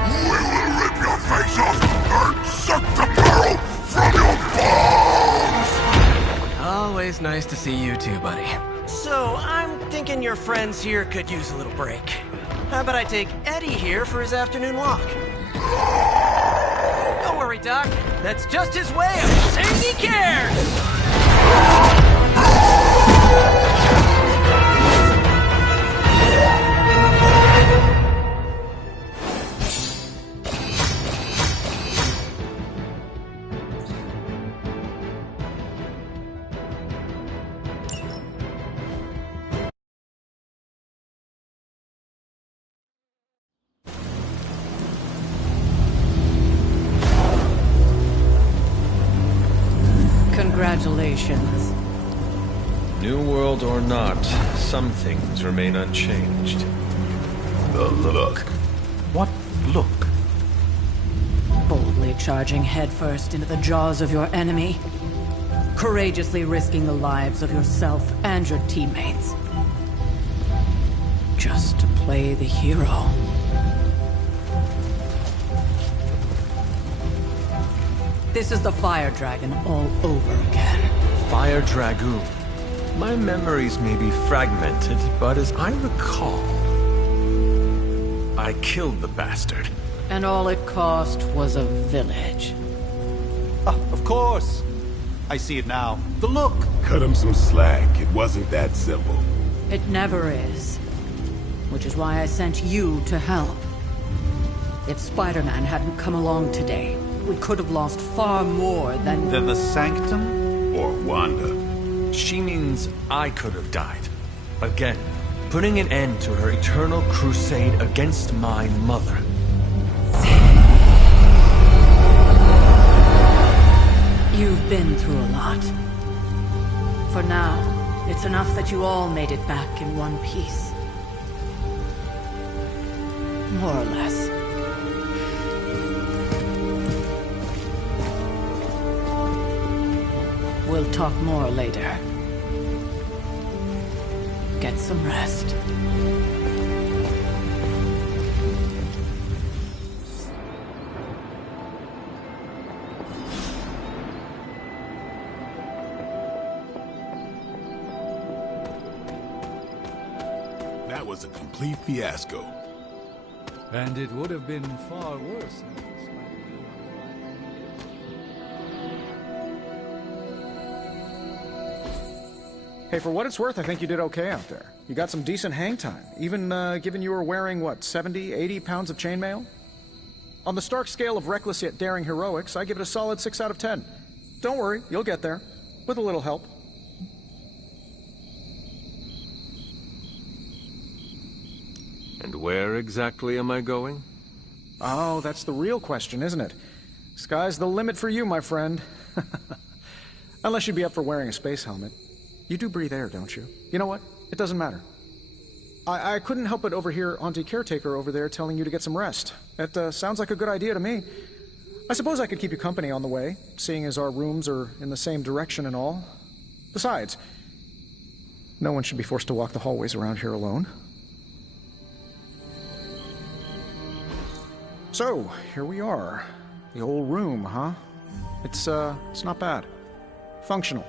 We will rip your face off and suck the marrow from your bones! Always nice to see you too, buddy. So, I'm thinking your friends here could use a little break. How about I take Eddie here for his afternoon walk? Don't worry, Doc. That's just his way of saying he cares! Congratulations. New world or not, some things remain unchanged. The look. What look? Boldly charging headfirst into the jaws of your enemy. Courageously risking the lives of yourself and your teammates. Just to play the hero. This is the Fire Dragon all over again. Fire Dragoon. My memories may be fragmented, but as I recall, I killed the bastard. And all it cost was a village. Of course. I see it now. The look. Cut him some slack. It wasn't that simple. It never is. Which is why I sent you to help. If Spider-Man hadn't come along today, we could have lost far more than... Than the Sanctum? Or Wanda. She means I could have died. Again, putting an end to her eternal crusade against my mother. You've been through a lot. For now, it's enough that you all made it back in one piece. More or less. We'll talk more later. Get some rest. That was a complete fiasco. And it would have been far worse. Hey, for what it's worth, I think you did okay out there. You got some decent hang time, even given you were wearing, what, 70, 80 pounds of chainmail? On the Stark scale of reckless yet daring heroics, I give it a solid 6 out of 10. Don't worry, you'll get there. With a little help. And where exactly am I going? Oh, that's the real question, isn't it? Sky's the limit for you, my friend. Unless you'd be up for wearing a space helmet. You do breathe air, don't you? You know what? It doesn't matter. I couldn't help but overhear Auntie Caretaker over there telling you to get some rest. That sounds like a good idea to me. I suppose I could keep you company on the way, seeing as our rooms are in the same direction and all. Besides, no one should be forced to walk the hallways around here alone. So, here we are. The old room, huh? It's not bad. Functional.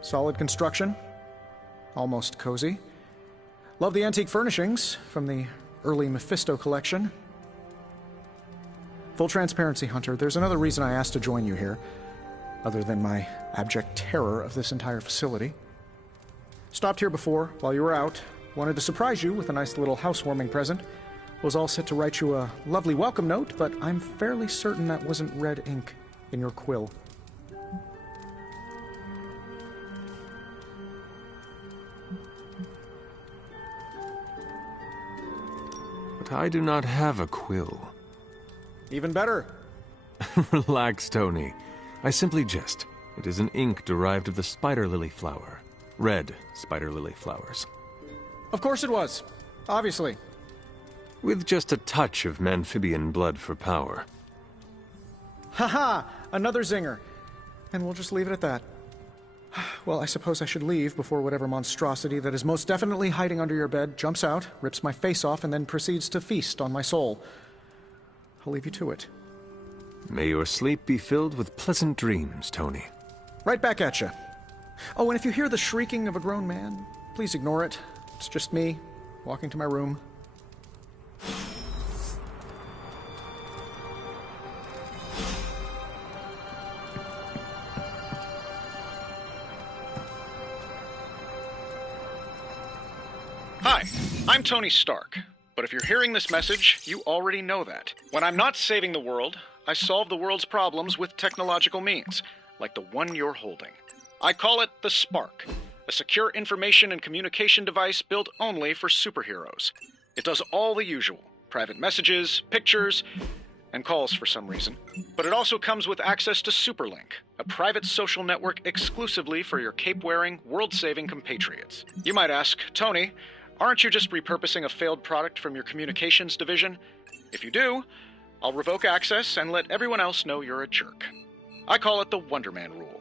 Solid construction. Almost cozy. Love the antique furnishings from the early Mephisto collection. Full transparency, Hunter, there's another reason I asked to join you here, other than my abject terror of this entire facility. Stopped here before, while you were out. Wanted to surprise you with a nice little housewarming present. Was all set to write you a lovely welcome note, but I'm fairly certain that wasn't red ink in your quill. But I do not have a quill. Even better. Relax, Tony. I simply jest. It is an ink derived of the spider lily flower. Red spider lily flowers. Of course it was. Obviously. With just a touch of amphibian blood for power. Haha! Another zinger. And we'll just leave it at that. Well, I suppose I should leave before whatever monstrosity that is most definitely hiding under your bed jumps out, rips my face off, and then proceeds to feast on my soul. I'll leave you to it. May your sleep be filled with pleasant dreams, Tony. Right back at you. Oh, and if you hear the shrieking of a grown man, please ignore it. It's just me, walking to my room. Hi, I'm Tony Stark. But if you're hearing this message, you already know that. When I'm not saving the world, I solve the world's problems with technological means, like the one you're holding. I call it the Spark, a secure information and communication device built only for superheroes. It does all the usual, private messages, pictures, and calls for some reason. But it also comes with access to Superlink, a private social network exclusively for your cape-wearing, world-saving compatriots. You might ask, Tony, aren't you just repurposing a failed product from your communications division? If you do, I'll revoke access and let everyone else know you're a jerk. I call it the Wonder Man rule.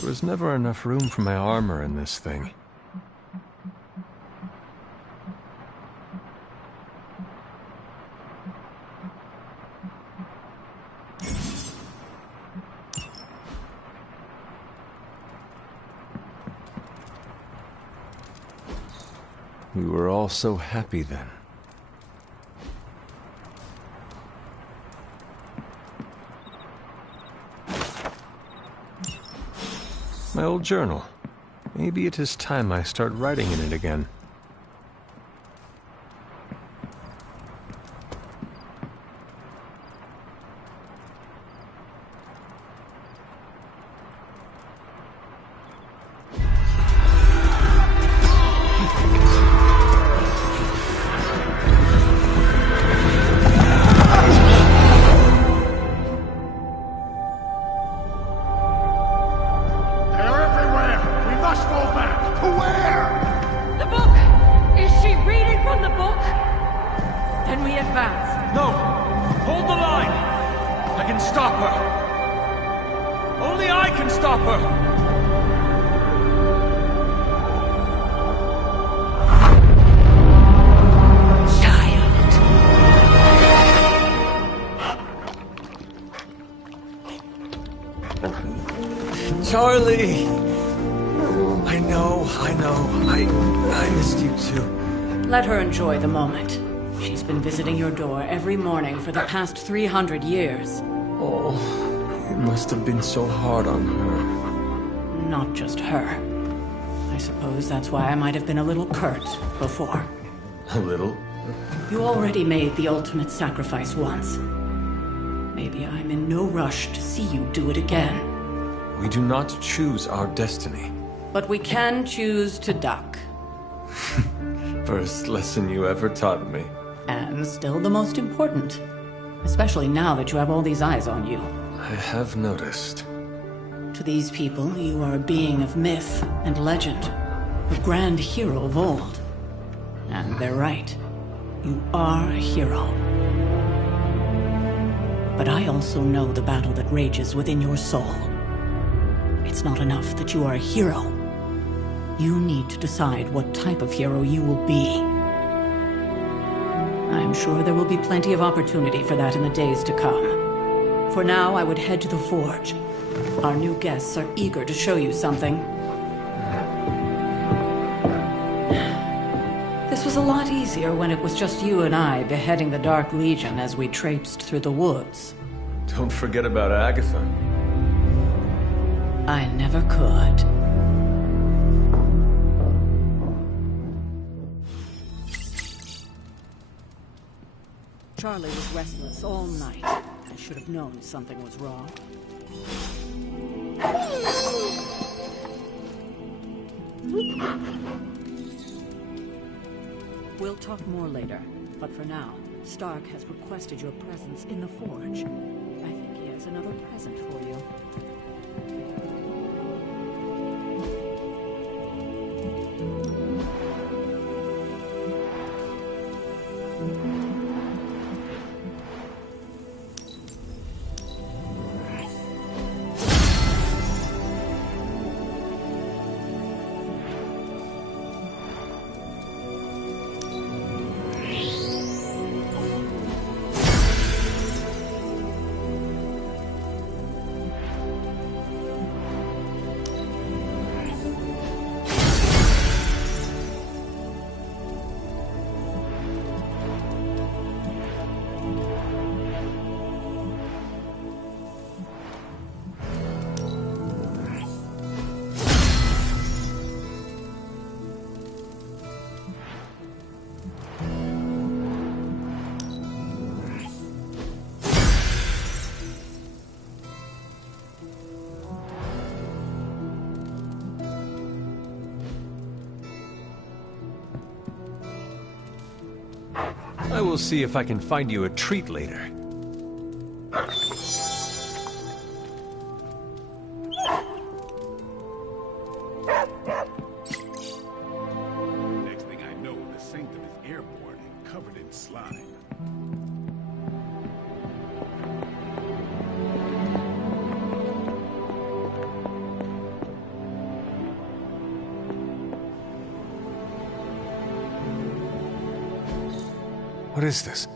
There was never enough room for my armor in this thing. We were all so happy then. My old journal. Maybe it is time I start writing in it again. Charlie! I know. I missed you too. Let her enjoy the moment. She's been visiting your door every morning for the past 300 years. Oh, it must have been so hard on her. Not just her. I suppose that's why I might have been a little curt before. A little? You already made the ultimate sacrifice once. Maybe I'm in no rush to see you do it again. We do not choose our destiny. But we can choose to duck. First lesson you ever taught me. And still the most important. Especially now that you have all these eyes on you. I have noticed. To these people, you are a being of myth and legend. A grand hero of old. And they're right. You are a hero. But I also know the battle that rages within your soul. It's not enough that you are a hero. You need to decide what type of hero you will be. I'm sure there will be plenty of opportunity for that in the days to come. For now, I would head to the Forge. Our new guests are eager to show you something. This was a lot easier when it was just you and I beheading the Dark Legion as we traipsed through the woods. Don't forget about Agatha. I never could. Charlie was restless all night. I should have known something was wrong. We'll talk more later, but for now, Stark has requested your presence in the Forge. I think he has another present for you. I will see if I can find you a treat later. Next thing I know, the Sanctum is airborne and covered in slime. What is this?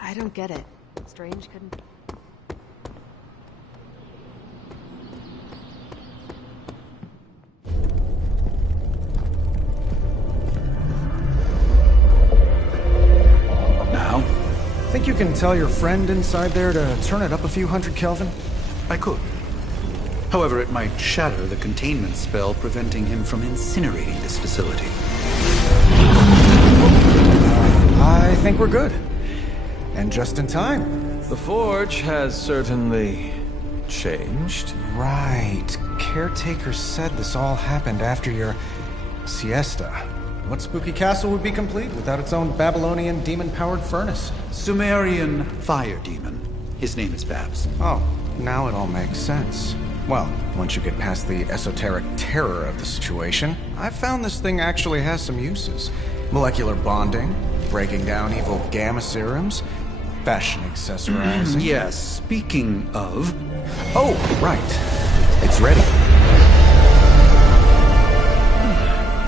I don't get it. Strange couldn't... Think you can tell your friend inside there to turn it up a few hundred Kelvin? I could. However, it might shatter the containment spell preventing him from incinerating this facility. I think we're good. And just in time. The Forge has certainly changed. Right. Caretaker said this all happened after your siesta. What spooky castle would be complete without its own Babylonian demon-powered furnace? Sumerian fire demon. His name is Babs. Oh, now it all makes sense. Well, once you get past the esoteric terror of the situation, I've found this thing actually has some uses. Molecular bonding, breaking down evil gamma serums, fashion accessorizing. Yes, speaking of... Oh, right. It's ready.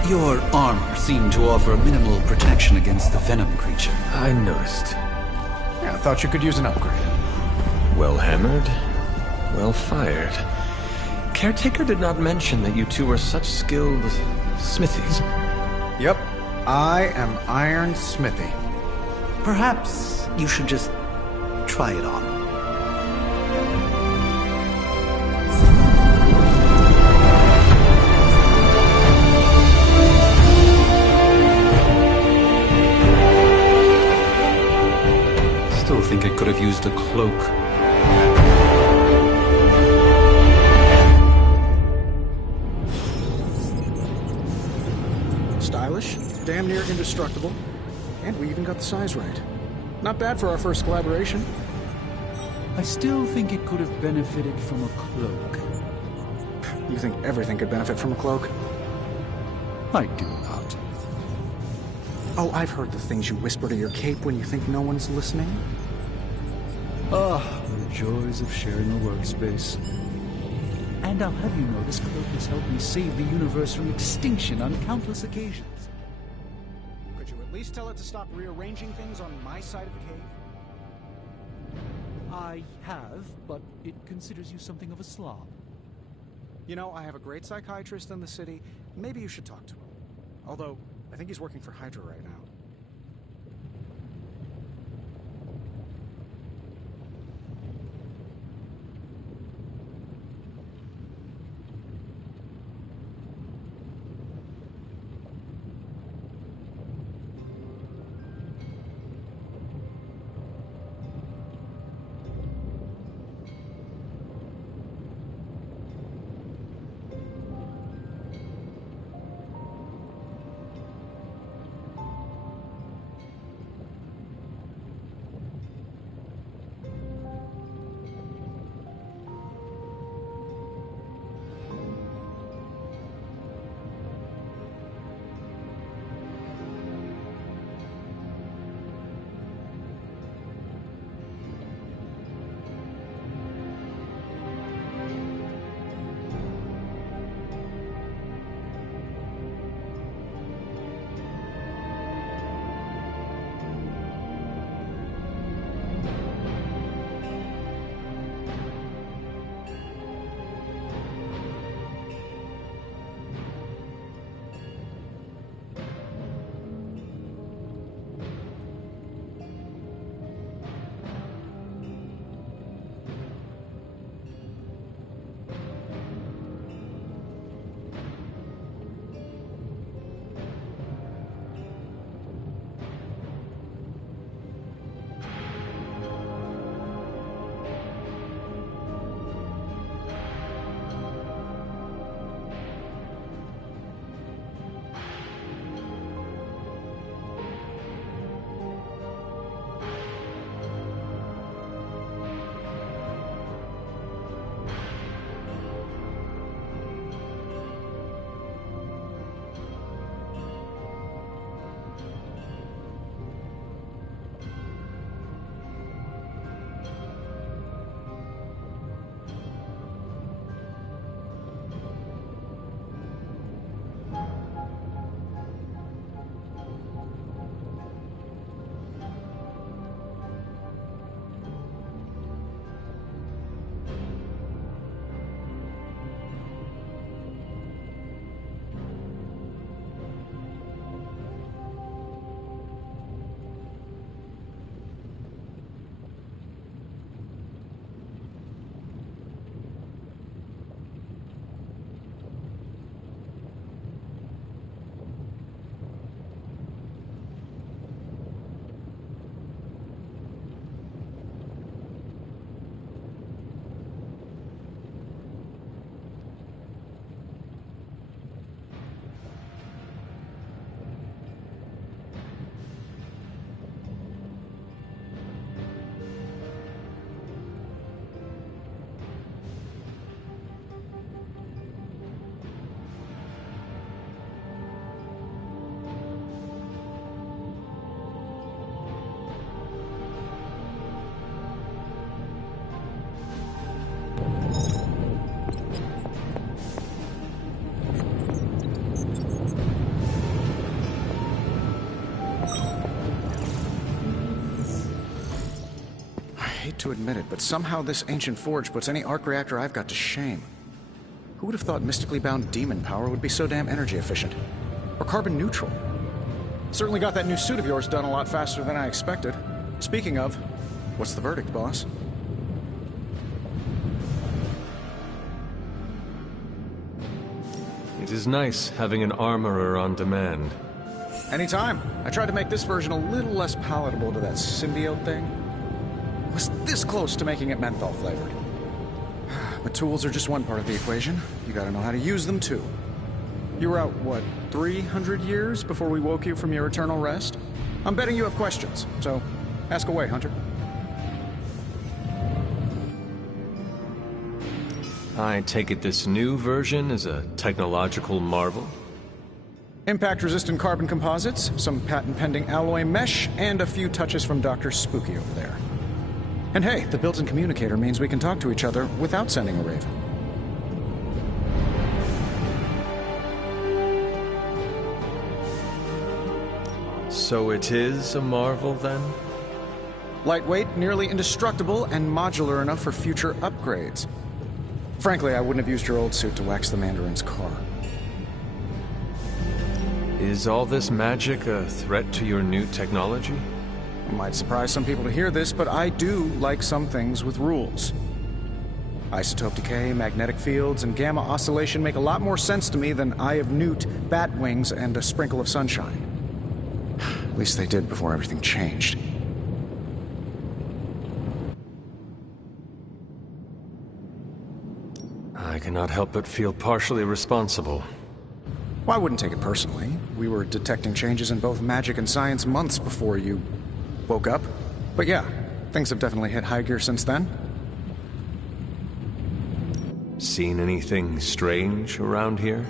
Your armor seemed to offer minimal protection against the venom creature. I noticed. Yeah, I thought you could use an upgrade. Well hammered, well fired. Caretaker did not mention that you two were such skilled smithies. Yep, I am Iron Smithy. Perhaps you should just try it on. still think it could have used a cloak. Stylish, damn near indestructible, and we even got the size right. Not bad for our first collaboration. I still think it could have benefited from a cloak. You think everything could benefit from a cloak? I do not. Oh, I've heard the things you whisper to your cape when you think no one's listening. Ah, the joys of sharing a workspace. And I'll have you know this cloak has helped me save the universe from extinction on countless occasions. Could you at least tell it to stop rearranging things on my side of the cave? I have, but it considers you something of a slob. You know, I have a great psychiatrist in the city. Maybe you should talk to him. Although, I think he's working for Hydra right now. To admit it, but somehow this ancient forge puts any arc reactor I've got to shame. Who would have thought mystically bound demon power would be so damn energy efficient? Or carbon neutral? Certainly got that new suit of yours done a lot faster than I expected. Speaking of, what's the verdict, boss? It is nice having an armorer on demand. Anytime. I tried to make this version a little less palatable to that symbiote thing. was this close to making it menthol flavored. But tools are just one part of the equation. You gotta know how to use them too. You were out, what, 300 years before we woke you from your eternal rest? I'm betting you have questions, so ask away, Hunter. I take it this new version is a technological marvel? Impact-resistant carbon composites, some patent-pending alloy mesh, and a few touches from Dr. Spooky over there. And hey, the built-in communicator means we can talk to each other without sending a raven. So it is a marvel, then? Lightweight, nearly indestructible, and modular enough for future upgrades. Frankly, I wouldn't have used your old suit to wax the Mandarin's car. Is all this magic a threat to your new technology? It might surprise some people to hear this, but I do like some things with rules. Isotope decay, magnetic fields, and gamma oscillation make a lot more sense to me than Eye of Newt, bat wings, and a sprinkle of sunshine. At least they did before everything changed. I cannot help but feel partially responsible. Well, I wouldn't take it personally. We were detecting changes in both magic and science months before you woke up. But yeah, things have definitely hit high gear since then. Seen anything strange around here?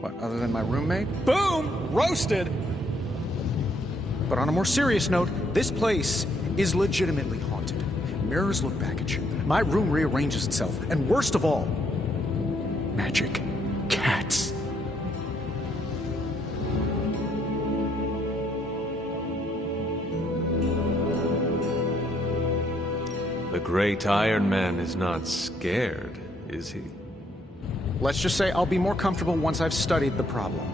What, other than my roommate? Boom! Roasted! But on a more serious note, this place is legitimately haunted. Mirrors look back at you. My room rearranges itself. And worst of all, magic cats. The great Iron Man is not scared, is he? Let's just say I'll be more comfortable once I've studied the problem.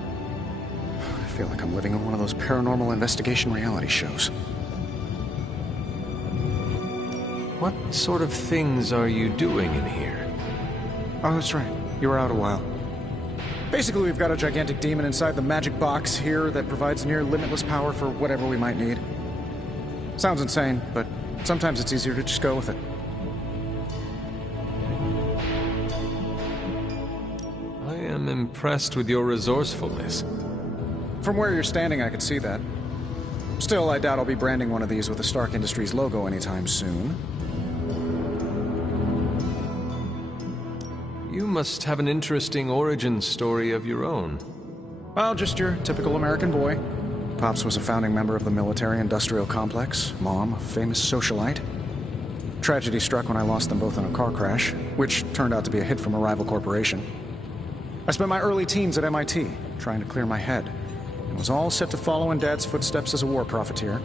I feel like I'm living in one of those paranormal investigation reality shows. What sort of things are you doing in here? Oh, that's right. You were out a while. Basically, we've got a gigantic demon inside the magic box here that provides near limitless power for whatever we might need. Sounds insane, but sometimes it's easier to just go with it. I am impressed with your resourcefulness. From where you're standing, I could see that. Still, I doubt I'll be branding one of these with the Stark Industries logo anytime soon. You must have an interesting origin story of your own. Well, just your typical American boy. Pops was a founding member of the military-industrial complex. Mom, a famous socialite. Tragedy struck when I lost them both in a car crash, which turned out to be a hit from a rival corporation. I spent my early teens at MIT, trying to clear my head, and was all set to follow in Dad's footsteps as a war profiteer.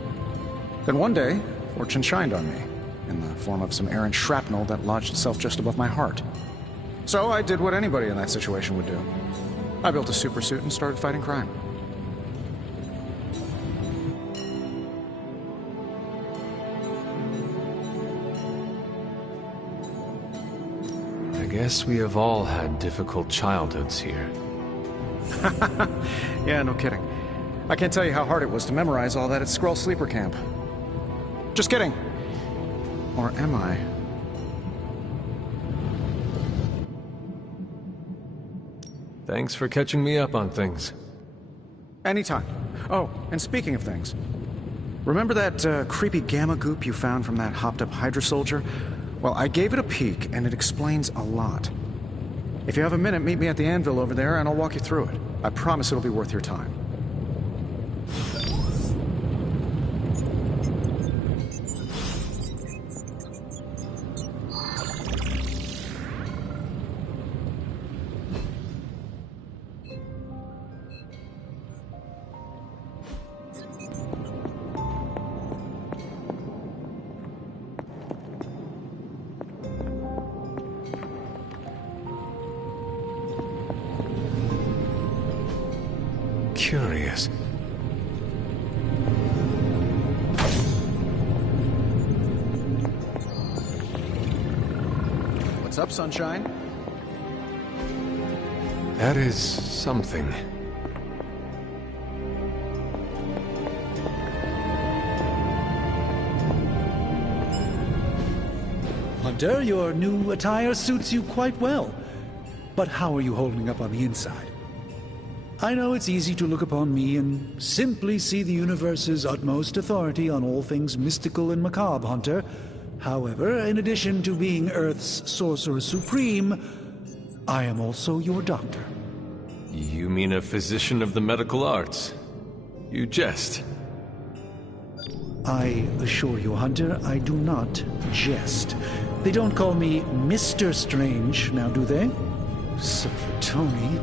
Then one day, fortune shined on me, in the form of some errant shrapnel that lodged itself just above my heart. So I did what anybody in that situation would do. I built a supersuit and started fighting crime. I guess we have all had difficult childhoods here. Yeah, no kidding. I can't tell you how hard it was to memorize all that at Skrull Sleeper Camp. Just kidding. Or am I? Thanks for catching me up on things. Anytime. Oh, and speaking of things, remember that creepy gamma goop you found from that hopped-up Hydra soldier? Well, I gave it a peek, and it explains a lot. If you have a minute, meet me at the anvil over there, and I'll walk you through it. I promise it'll be worth your time. Curious. What's up, Sunshine? That is something. Hunter. Your new attire suits you quite well. But how are you holding up on the inside? I know it's easy to look upon me and simply see the universe's utmost authority on all things mystical and macabre, Hunter. However, in addition to being Earth's Sorcerer Supreme, I am also your doctor. You mean a physician of the medical arts? You jest. I assure you, Hunter, I do not jest. They don't call me Mr. Strange, now do they? So for Tony...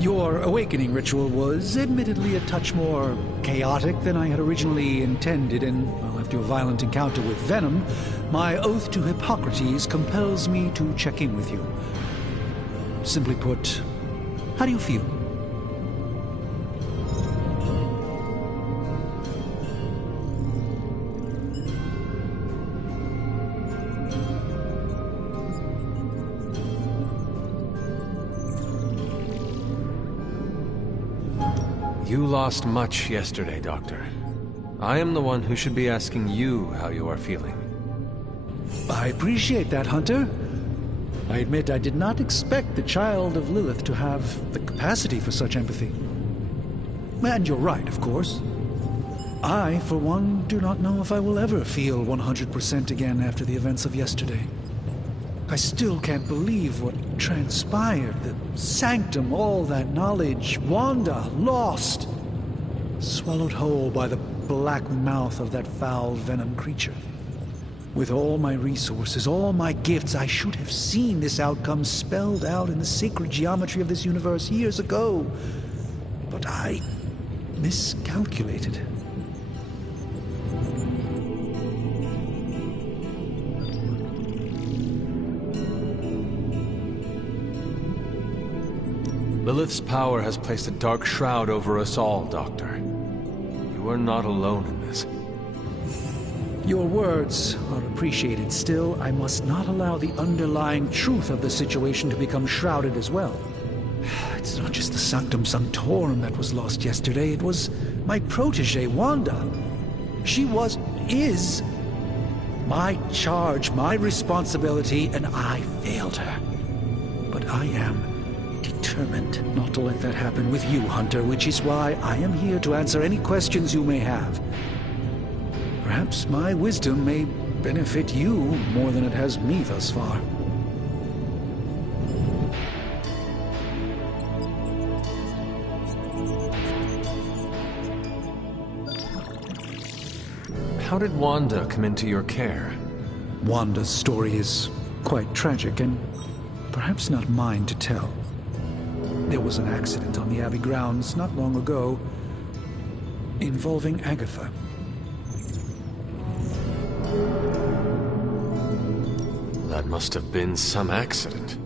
Your awakening ritual was admittedly a touch more chaotic than I had originally intended, and well, after a violent encounter with Venom, my oath to Hippocrates compels me to check in with you. Simply put, how do you feel? You lost much yesterday, Doctor. I am the one who should be asking you how you are feeling. I appreciate that, Hunter. I admit I did not expect the child of Lilith to have the capacity for such empathy. And you're right, of course. I, for one, do not know if I will ever feel 100% again after the events of yesterday. I still can't believe what transpired. The sanctum, all that knowledge, Wanda, lost. Swallowed whole by the black mouth of that foul Venom creature. With all my resources, all my gifts, I should have seen this outcome spelled out in the sacred geometry of this universe years ago. But I miscalculated. Lilith's power has placed a dark shroud over us all, Doctor. You are not alone in this. Your words are appreciated. Still, I must not allow the underlying truth of the situation to become shrouded as well. It's not just the Sanctum Sanctorum that was lost yesterday. It was my protege, Wanda. She is my charge, my responsibility, and I failed her. But I am determined not to let that happen with you, Hunter, which is why I am here to answer any questions you may have. Perhaps my wisdom may benefit you more than it has me thus far. How did Wanda come into your care? Wanda's story is quite tragic and perhaps not mine to tell. There was an accident on the Abbey grounds not long ago involving Agatha. That must have been some accident.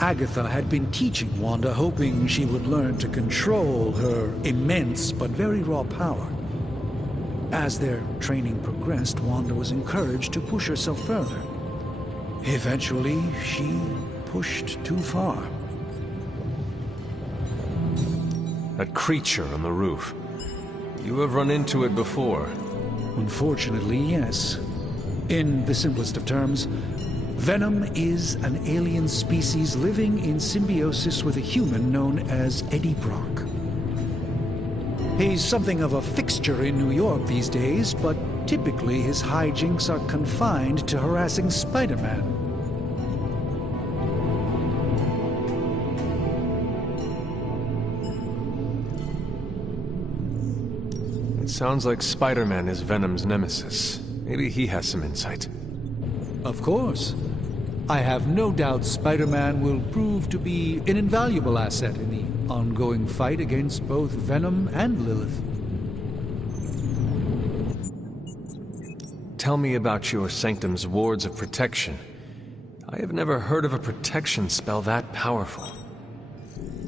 Agatha had been teaching Wanda, hoping she would learn to control her immense but very raw power. As their training progressed, Wanda was encouraged to push herself further. Eventually, she pushed too far. That creature on the roof. You have run into it before. Unfortunately, yes. In the simplest of terms, Venom is an alien species living in symbiosis with a human known as Eddie Brock. He's something of a fixture in New York these days, but typically his hijinks are confined to harassing Spider-Man. It sounds like Spider-Man is Venom's nemesis. Maybe he has some insight. Of course. I have no doubt Spider-Man will prove to be an invaluable asset in the ongoing fight against both Venom and Lilith. Tell me about your Sanctum's wards of protection. I have never heard of a protection spell that powerful.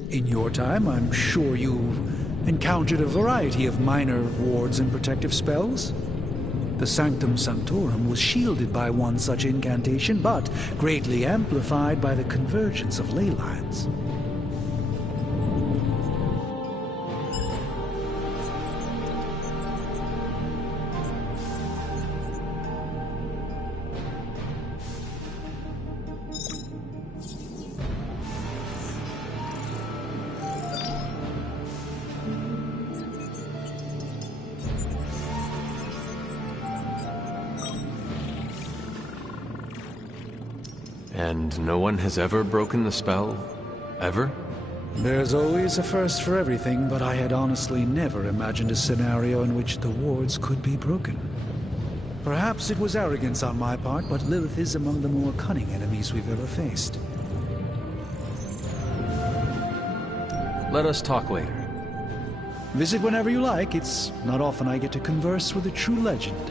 In your time, I'm sure you've encountered a variety of minor wards and protective spells. The Sanctum Sanctorum was shielded by one such incantation, but greatly amplified by the convergence of ley lines. And no one has ever broken the spell? Ever? There's always a first for everything, but I had honestly never imagined a scenario in which the wards could be broken. Perhaps it was arrogance on my part, but Lilith is among the more cunning enemies we've ever faced. Let us talk later. Visit whenever you like. It's not often I get to converse with a true legend.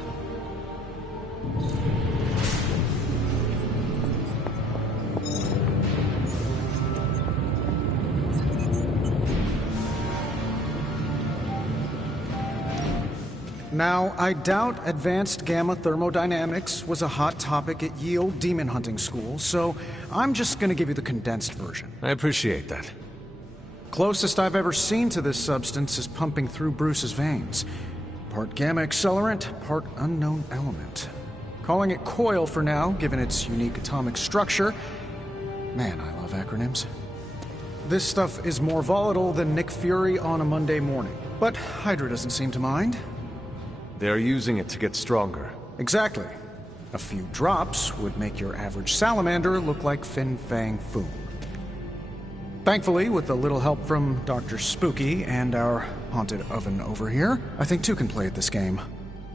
Now, I doubt advanced gamma thermodynamics was a hot topic at Yield Demon Hunting School, so I'm just gonna give you the condensed version. I appreciate that. Closest I've ever seen to this substance is pumping through Bruce's veins. Part gamma accelerant, part unknown element. Calling it Coil for now, given its unique atomic structure. Man, I love acronyms. This stuff is more volatile than Nick Fury on a Monday morning, but Hydra doesn't seem to mind. They're using it to get stronger. Exactly. A few drops would make your average salamander look like Fin Fang Foom. Thankfully, with a little help from Dr. Spooky and our haunted oven over here, I think two can play at this game.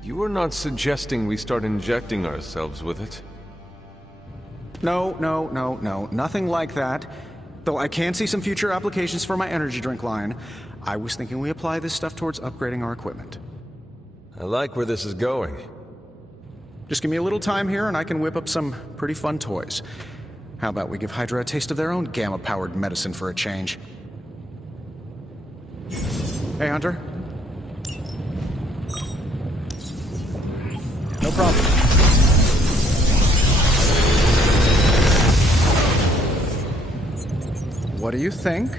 You are not suggesting we start injecting ourselves with it? No, nothing like that. Though I can see some future applications for my energy drink line. I was thinking we apply this stuff towards upgrading our equipment. I like where this is going. Just give me a little time here and I can whip up some pretty fun toys. How about we give Hydra a taste of their own gamma-powered medicine for a change? Hey, Hunter. No problem. What do you think?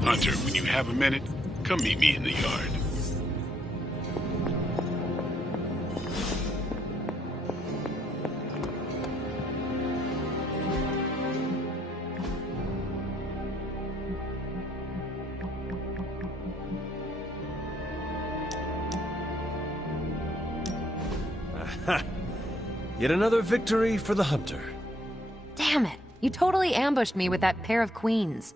Hunter, when you have a minute, come meet me in the yard. Yet another victory for the Hunter. Damn it. You totally ambushed me with that pair of queens.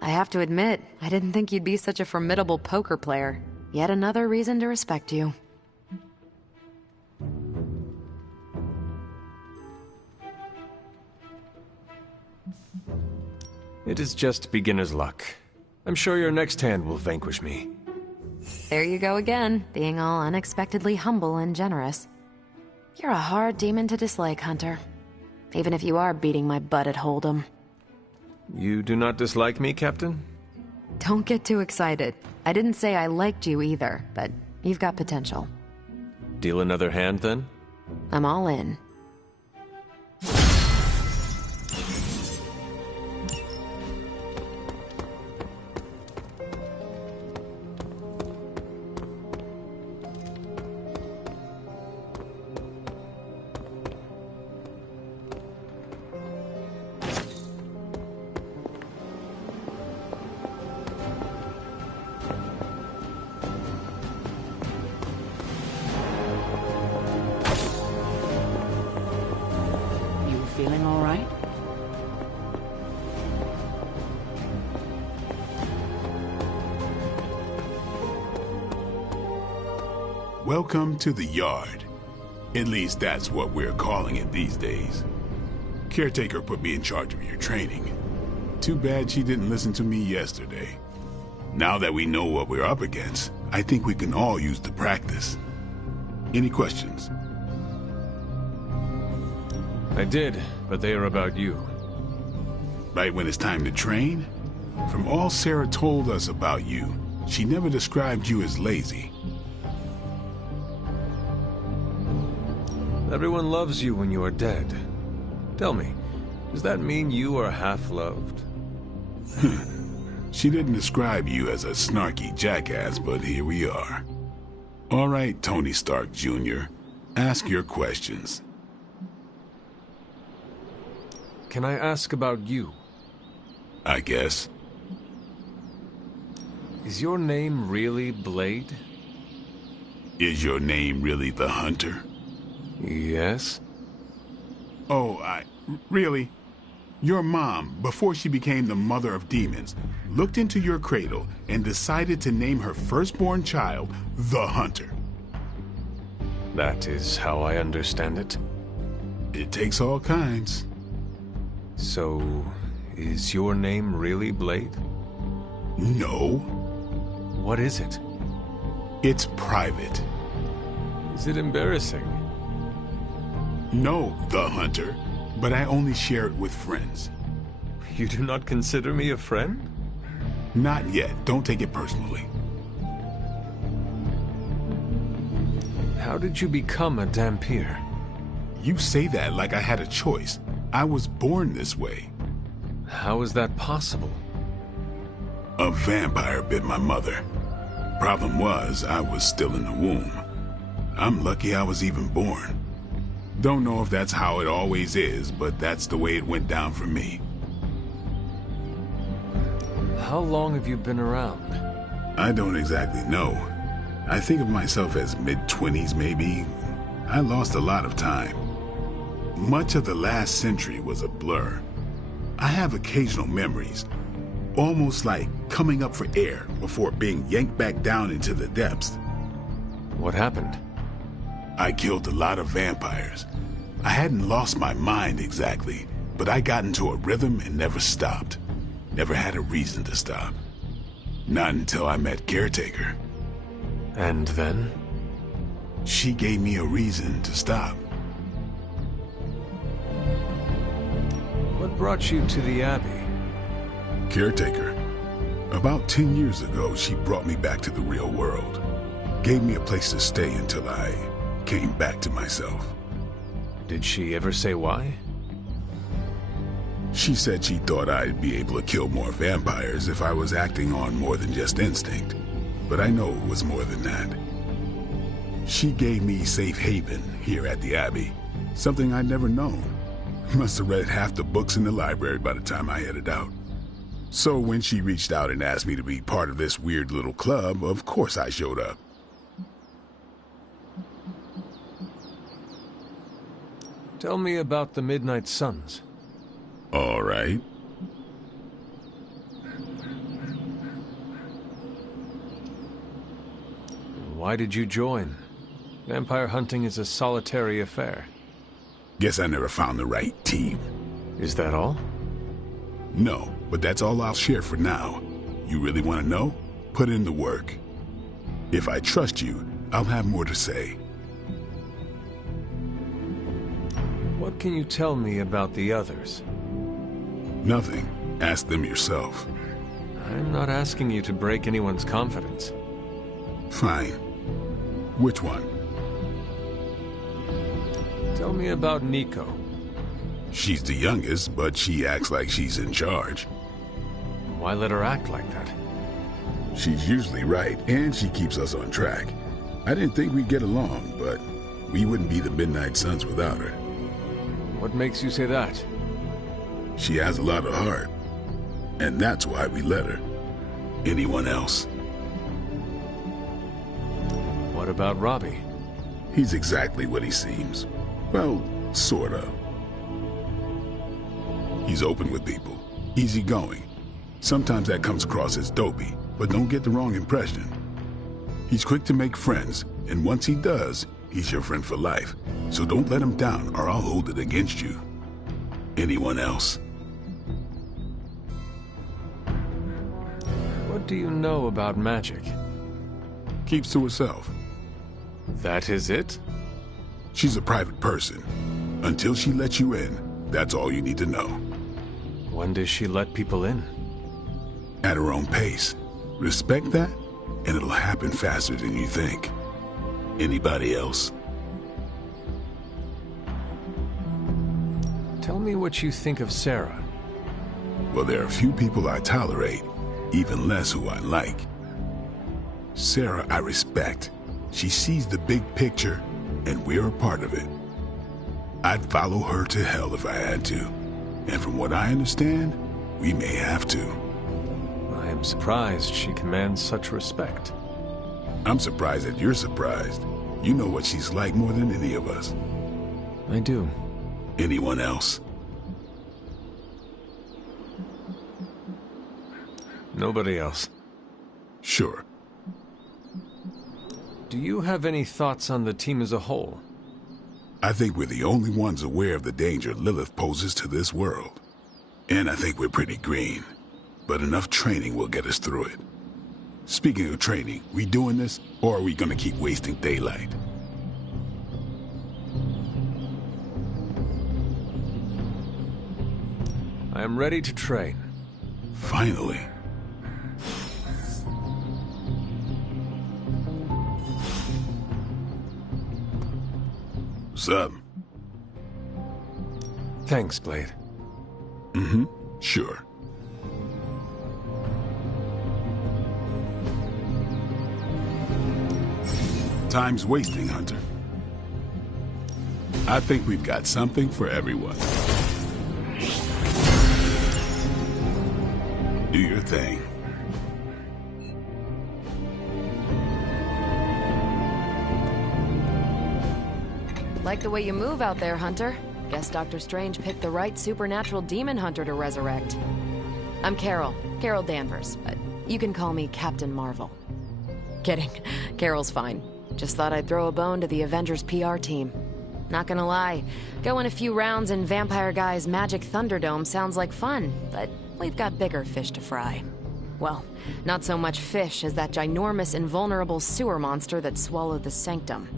I have to admit, I didn't think you'd be such a formidable poker player. Yet another reason to respect you. It is just beginner's luck. I'm sure your next hand will vanquish me. There you go again, being all unexpectedly humble and generous. You're a hard demon to dislike, Hunter. Even if you are beating my butt at Hold'em. You do not dislike me, Captain? Don't get too excited. I didn't say I liked you either, but you've got potential. Deal another hand, then? I'm all in. Feeling all right? Welcome to the yard. At least that's what we're calling it these days. Caretaker put me in charge of your training. Too bad she didn't listen to me yesterday. Now that we know what we're up against, I think we can all use the practice. Any questions? I did, but they are about you. Right when it's time to train? From all Sarah told us about you, she never described you as lazy. Everyone loves you when you are dead. Tell me, does that mean you are half-loved? She didn't describe you as a snarky jackass, but here we are. All right, Tony Stark Jr., ask your questions. Can I ask about you? I guess. Is your name really Blade? Is your name really the Hunter? Yes. Oh, really? Your mom, before she became the mother of demons, looked into your cradle and decided to name her firstborn child the Hunter. That is how I understand it. It takes all kinds. So, is your name really Blade? No. What is it? It's private. Is it embarrassing? No, the Hunter, but I only share it with friends. You do not consider me a friend? Not yet. Don't take it personally. How did you become a Dhampir? You say that like I had a choice. I was born this way. How is that possible? A vampire bit my mother. Problem was, I was still in the womb. I'm lucky I was even born. Don't know if that's how it always is, but that's the way it went down for me. How long have you been around? I don't exactly know. I think of myself as mid-20s, maybe. I lost a lot of time. Much of the last century was a blur. I have occasional memories, almost like coming up for air before being yanked back down into the depths. What happened? I killed a lot of vampires. I hadn't lost my mind exactly, but I got into a rhythm and never stopped. Never had a reason to stop. Not until I met Caretaker. And then? She gave me a reason to stop. What brought you to the Abbey? Caretaker. About 10 years ago, she brought me back to the real world. Gave me a place to stay until I came back to myself. Did she ever say why? She said she thought I'd be able to kill more vampires if I was acting on more than just instinct. But I know it was more than that. She gave me safe haven here at the Abbey. Something I'd never known. Must have read half the books in the library by the time I headed out. So when she reached out and asked me to be part of this weird little club, of course I showed up. Tell me about the Midnight Suns. All right. Why did you join? Vampire hunting is a solitary affair. Guess I never found the right team. Is that all? No, but that's all I'll share for now. You really want to know? Put in the work. If I trust you, I'll have more to say. What can you tell me about the others? Nothing. Ask them yourself. I'm not asking you to break anyone's confidence. Fine. Which one? Tell me about Nico. She's the youngest, but she acts like she's in charge. Why let her act like that? She's usually right, and she keeps us on track. I didn't think we'd get along, but we wouldn't be the Midnight Suns without her. What makes you say that? She has a lot of heart, and that's why we let her. Anyone else? What about Robbie? He's exactly what he seems. Well, sorta. He's open with people, easygoing. Sometimes that comes across as dopey, but don't get the wrong impression. He's quick to make friends, and once he does, he's your friend for life. So don't let him down, or I'll hold it against you. Anyone else? What do you know about magic? Keeps to herself. That is it? She's a private person. Until she lets you in, that's all you need to know. When does she let people in? At her own pace. Respect that, and it'll happen faster than you think. Anybody else? Tell me what you think of Sarah. Well, there are a few people I tolerate, even less who I like. Sarah I respect. She sees the big picture, and we're a part of it. I'd follow her to hell if I had to. And from what I understand, we may have to. I am surprised she commands such respect. I'm surprised that you're surprised. You know what she's like more than any of us. I do. Anyone else? Nobody else. Sure. Do you have any thoughts on the team as a whole? I think we're the only ones aware of the danger Lilith poses to this world. And I think we're pretty green. But enough training will get us through it. Speaking of training, we doing this, or are we gonna keep wasting daylight? I am ready to train. Finally. What's up? Thanks, Blade. Mm-hmm. Sure. Time's wasting, Hunter. I think we've got something for everyone. Do your thing. Like the way you move out there, Hunter. Guess Dr. Strange picked the right supernatural demon hunter to resurrect. I'm Carol Danvers, but you can call me Captain Marvel. Kidding, Carol's fine. Just thought I'd throw a bone to the Avengers PR team. Not gonna lie, going a few rounds in Vampire Guy's Magic Thunderdome sounds like fun, but we've got bigger fish to fry. Well, not so much fish as that ginormous invulnerable sewer monster that swallowed the Sanctum.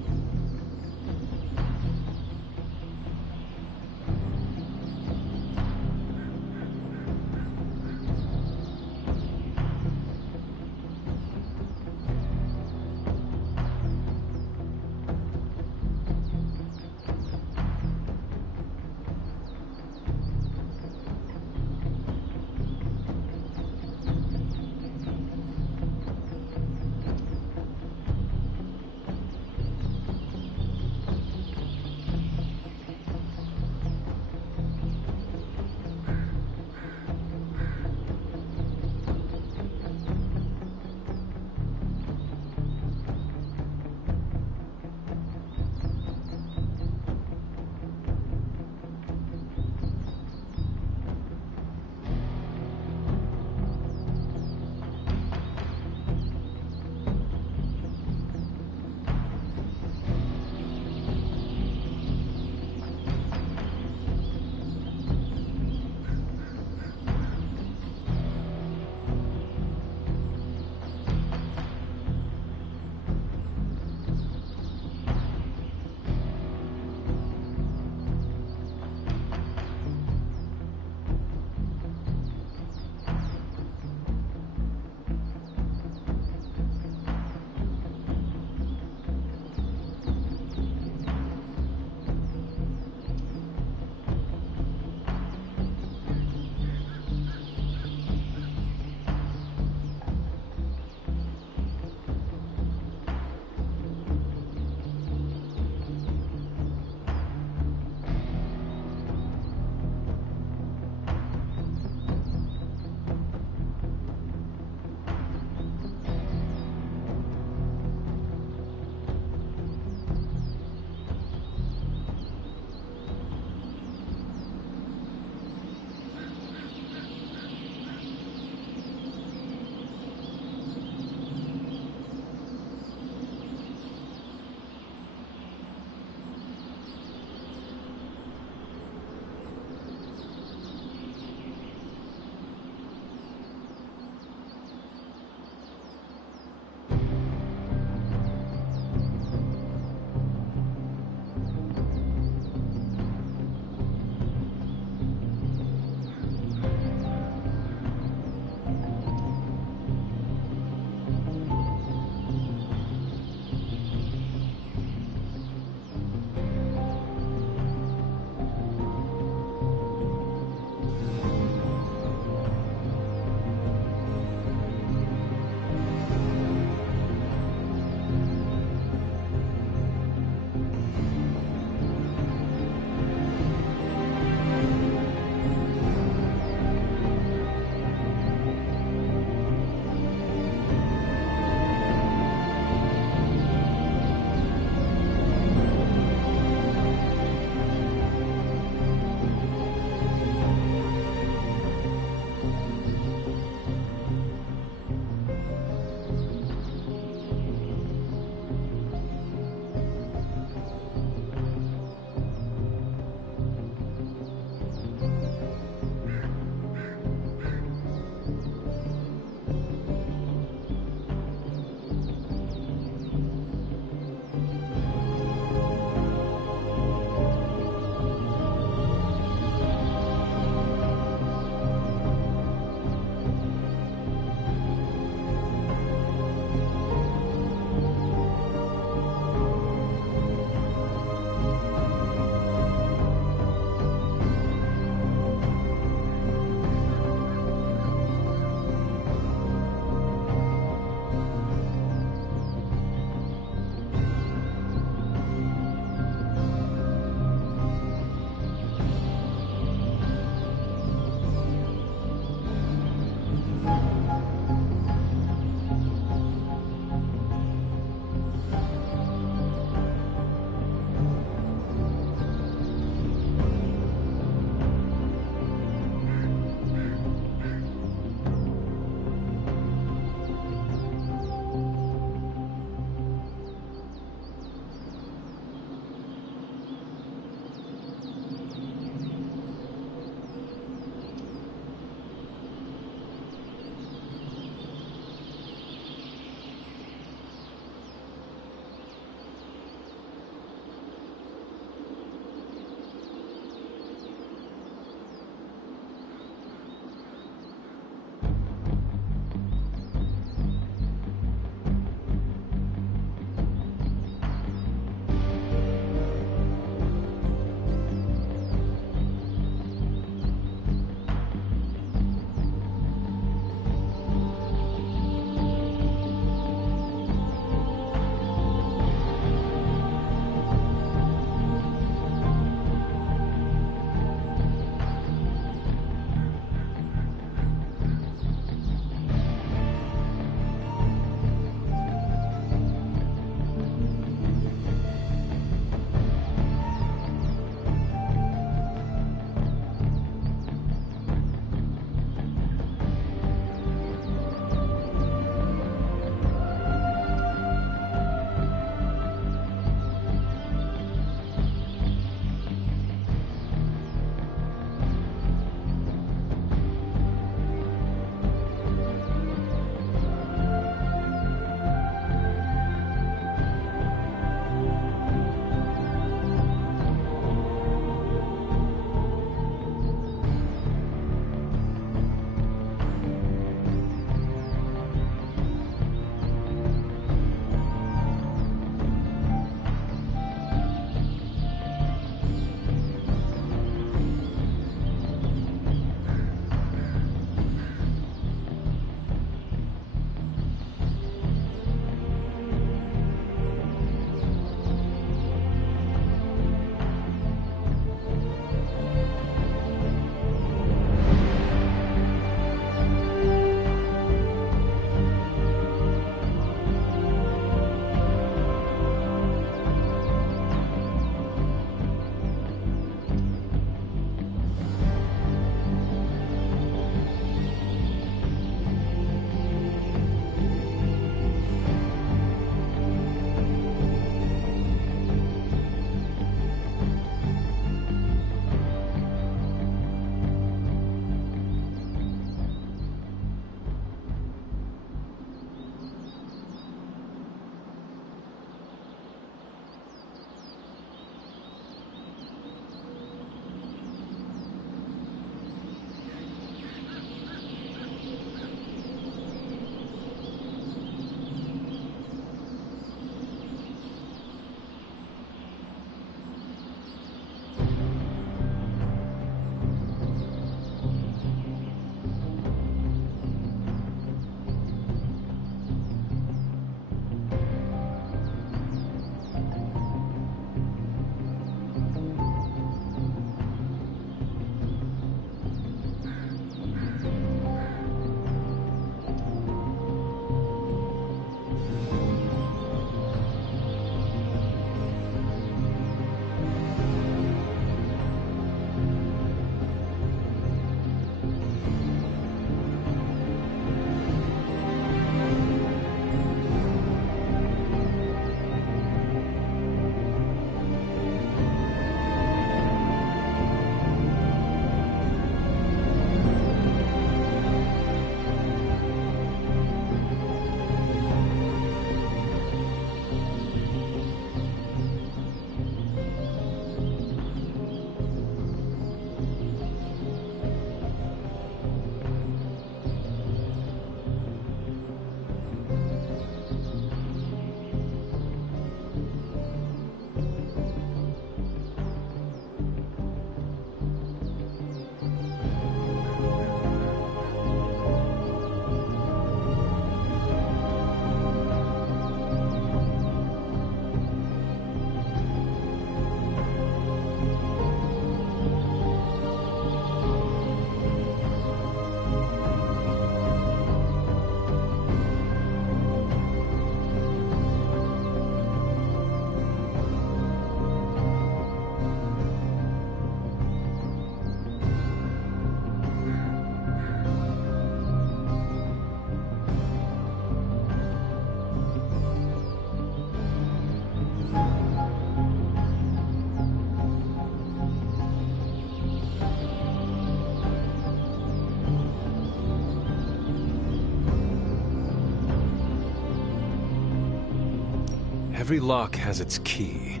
Every lock has its key.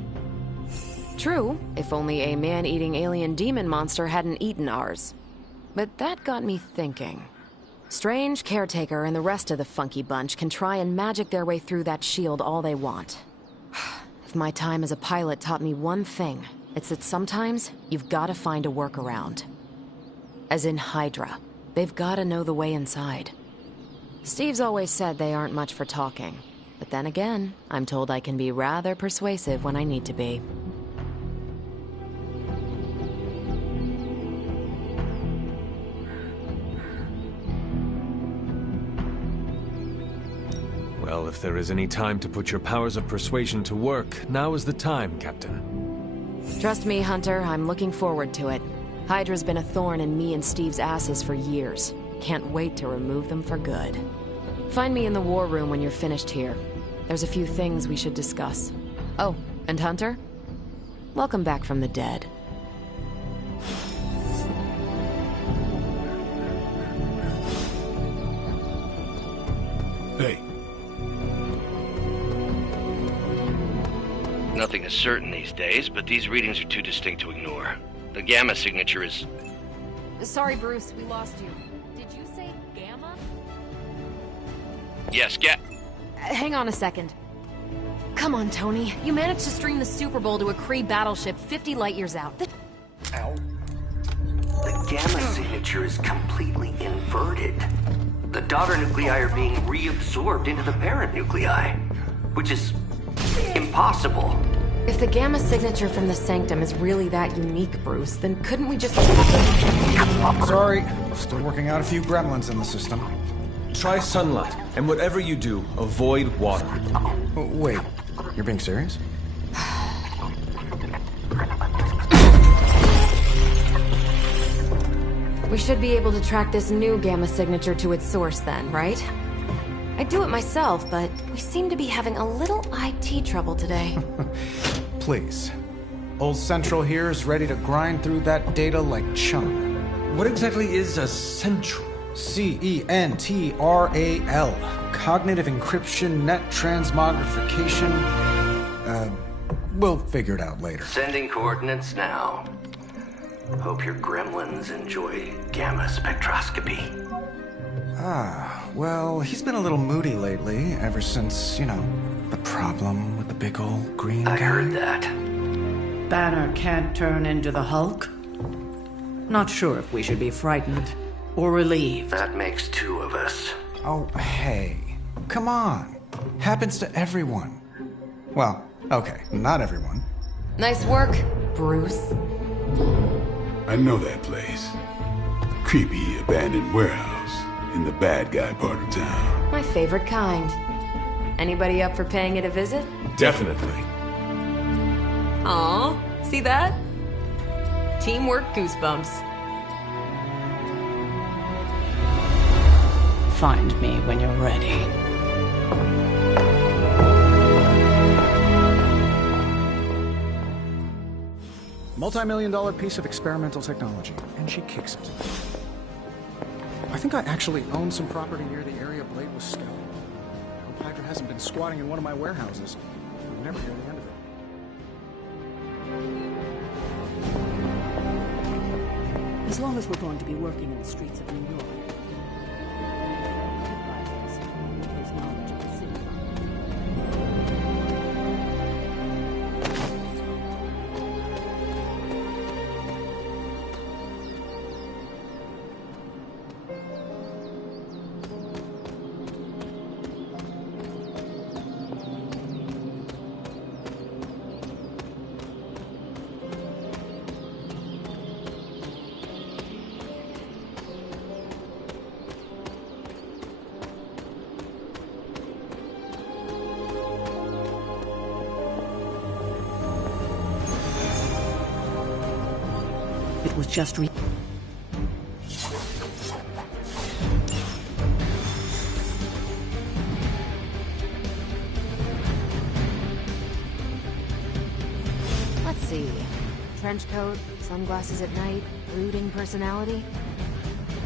True, if only a man-eating alien demon monster hadn't eaten ours. But that got me thinking. Strange, Caretaker, and the rest of the funky bunch can try and magic their way through that shield all they want. If my time as a pilot taught me one thing, it's that sometimes you've gotta find a workaround. As in Hydra. They've gotta know the way inside. Steve's always said they aren't much for talking. But then again, I'm told I can be rather persuasive when I need to be. Well, if there is any time to put your powers of persuasion to work, now is the time, Captain. Trust me, Hunter, I'm looking forward to it. Hydra's been a thorn in me and Steve's asses for years. Can't wait to remove them for good. Find me in the war room when you're finished here. There's a few things we should discuss. Oh, and Hunter? Welcome back from the dead. Hey. Nothing is certain these days, but these readings are too distinct to ignore. The Gamma signature is... Sorry, Bruce, we lost you. Did you say Gamma? Yes, Hang on a second. Come on, Tony. You managed to stream the Super Bowl to a Kree battleship 50 light years out. Ow. The Gamma signature is completely inverted. The daughter nuclei are being reabsorbed into the parent nuclei, which is impossible. If the Gamma signature from the Sanctum is really that unique, Bruce, then couldn't we just... Sorry, still working out a few gremlins in the system. Try sunlight, and whatever you do, avoid water. Wait, you're being serious? We should be able to track this new Gamma signature to its source then, right? I'd do it myself, but we seem to be having a little IT trouble today. Please. Old Central here is ready to grind through that data like chum. What exactly is a Central? CENTRAL. Cognitive encryption, net transmogrification. We'll figure it out later. Sending coordinates now. Hope your gremlins enjoy gamma spectroscopy. Well, he's been a little moody lately, ever since, you know, the problem with the big old green guy. I heard that. Banner can't turn into the Hulk? Not sure if we should be frightened or relieved. That makes two of us. Oh, hey. Come on. Happens to everyone. Well, okay, not everyone. Nice work, Bruce. I know that place. Creepy abandoned warehouse in the bad guy part of town. My favorite kind. Anybody up for paying it a visit? Definitely. Aw, see that? Teamwork goosebumps. Find me when you're ready. Multi-million-dollar piece of experimental technology, and she kicks it. I think I actually own some property near the area Blade was scouting. Hope Hydra hasn't been squatting in one of my warehouses. We'll never hear the end of it. As long as we're going to be working in the streets of New York. There's knowledge of the city. It was just Let's see. Trench coat, sunglasses at night, brooding personality.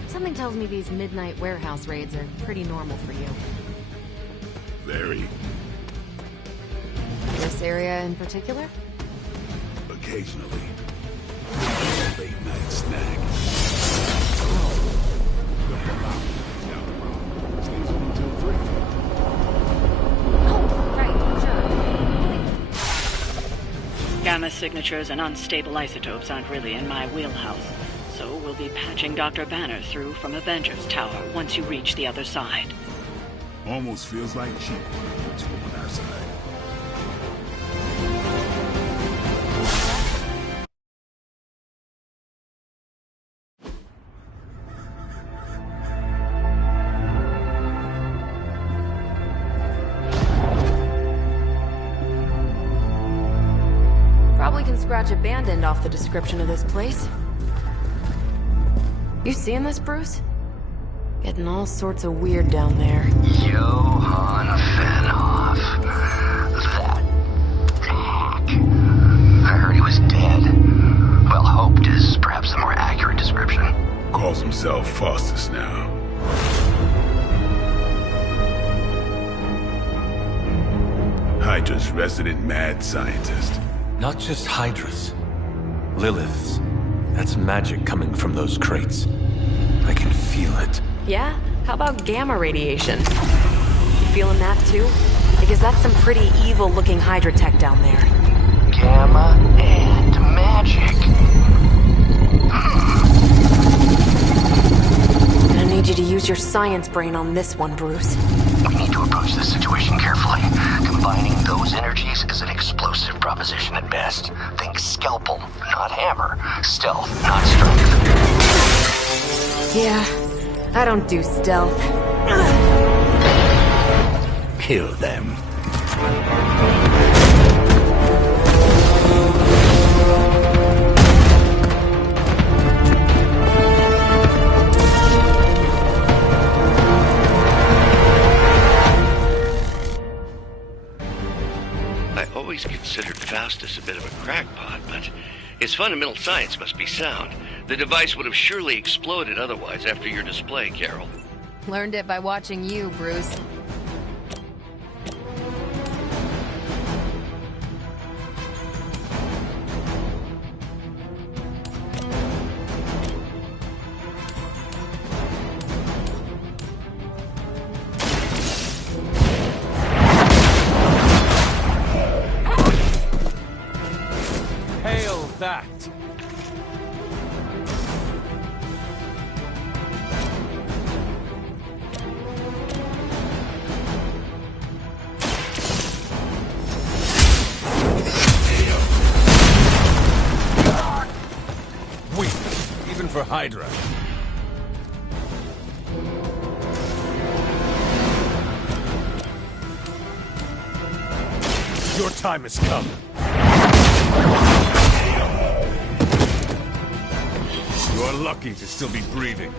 Something tells me these midnight warehouse raids are pretty normal for you. Very. This area in particular? Occasionally. Late night snack. Gamma signatures and unstable isotopes aren't really in my wheelhouse, so we'll be patching Dr. Banner through from Avengers Tower once you reach the other side. Almost feels like cheating when you two on our side. Probably can scratch abandoned off the description of this place. You seeing this, Bruce? Getting all sorts of weird down there. Johann Fenhoff. That hack. I heard he was dead. Well, hoped is perhaps the more accurate description. Calls himself Faustus now. Hydra's resident mad scientist. Not just Hydra's. Lilith's. That's magic coming from those crates. I can feel it. Yeah? How about gamma radiation? You feeling that too? Because that's some pretty evil-looking Hydra tech down there. Gamma and magic. I need you to use your science brain on this one, Bruce. We need to approach this situation carefully. Combining those energies is an explosive proposition at best. Think scalpel, not hammer. Stealth, not strength. Yeah, I don't do stealth. Kill them. I always considered Faustus a bit of a crackpot, but his fundamental science must be sound. The device would have surely exploded otherwise after your display, Carol. Learned it by watching you, Bruce. Hail that! Weak, even for Hydra. Your time has come. You're lucky to still be breathing.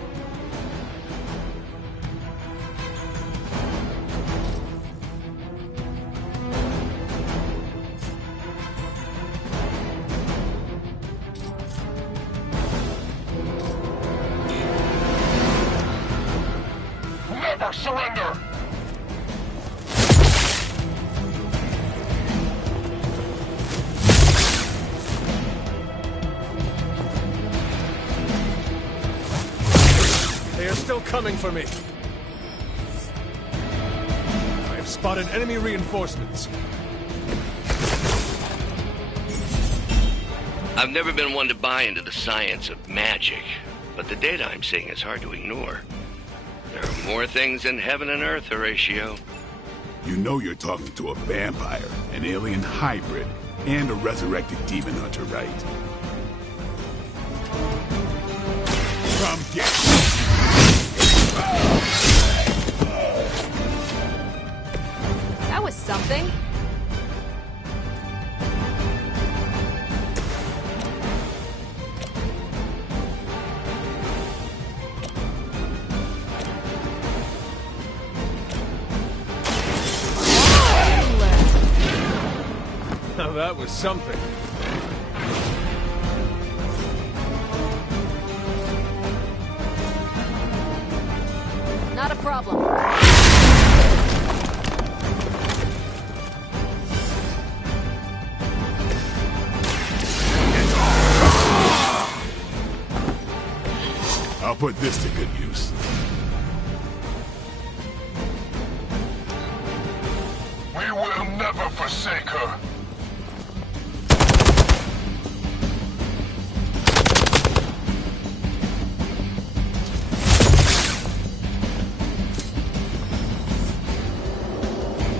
Never surrender! They are still coming for me. I have spotted enemy reinforcements. I've never been one to buy into the science of magic, but the data I'm seeing is hard to ignore. There are more things in heaven and earth, Horatio. You know you're talking to a vampire, an alien hybrid, and a resurrected demon hunter, right? Come get me. That was something. Now that was something. Not a problem. put this to good use. We will never forsake her.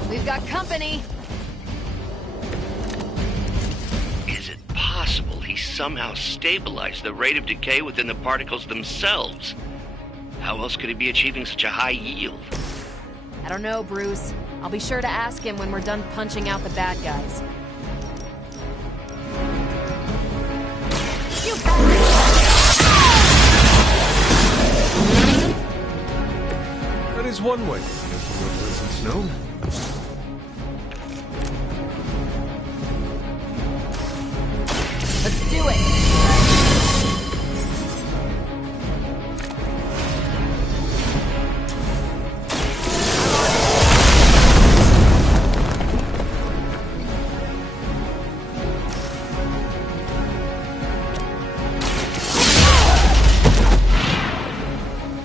We've got company. Is it possible he somehow stabilized the rate of decay within the particles themselves? How else could he be achieving such a high yield? I don't know, Bruce. I'll be sure to ask him when we're done punching out the bad guys. You That is one way to make your presence known. Let's do it!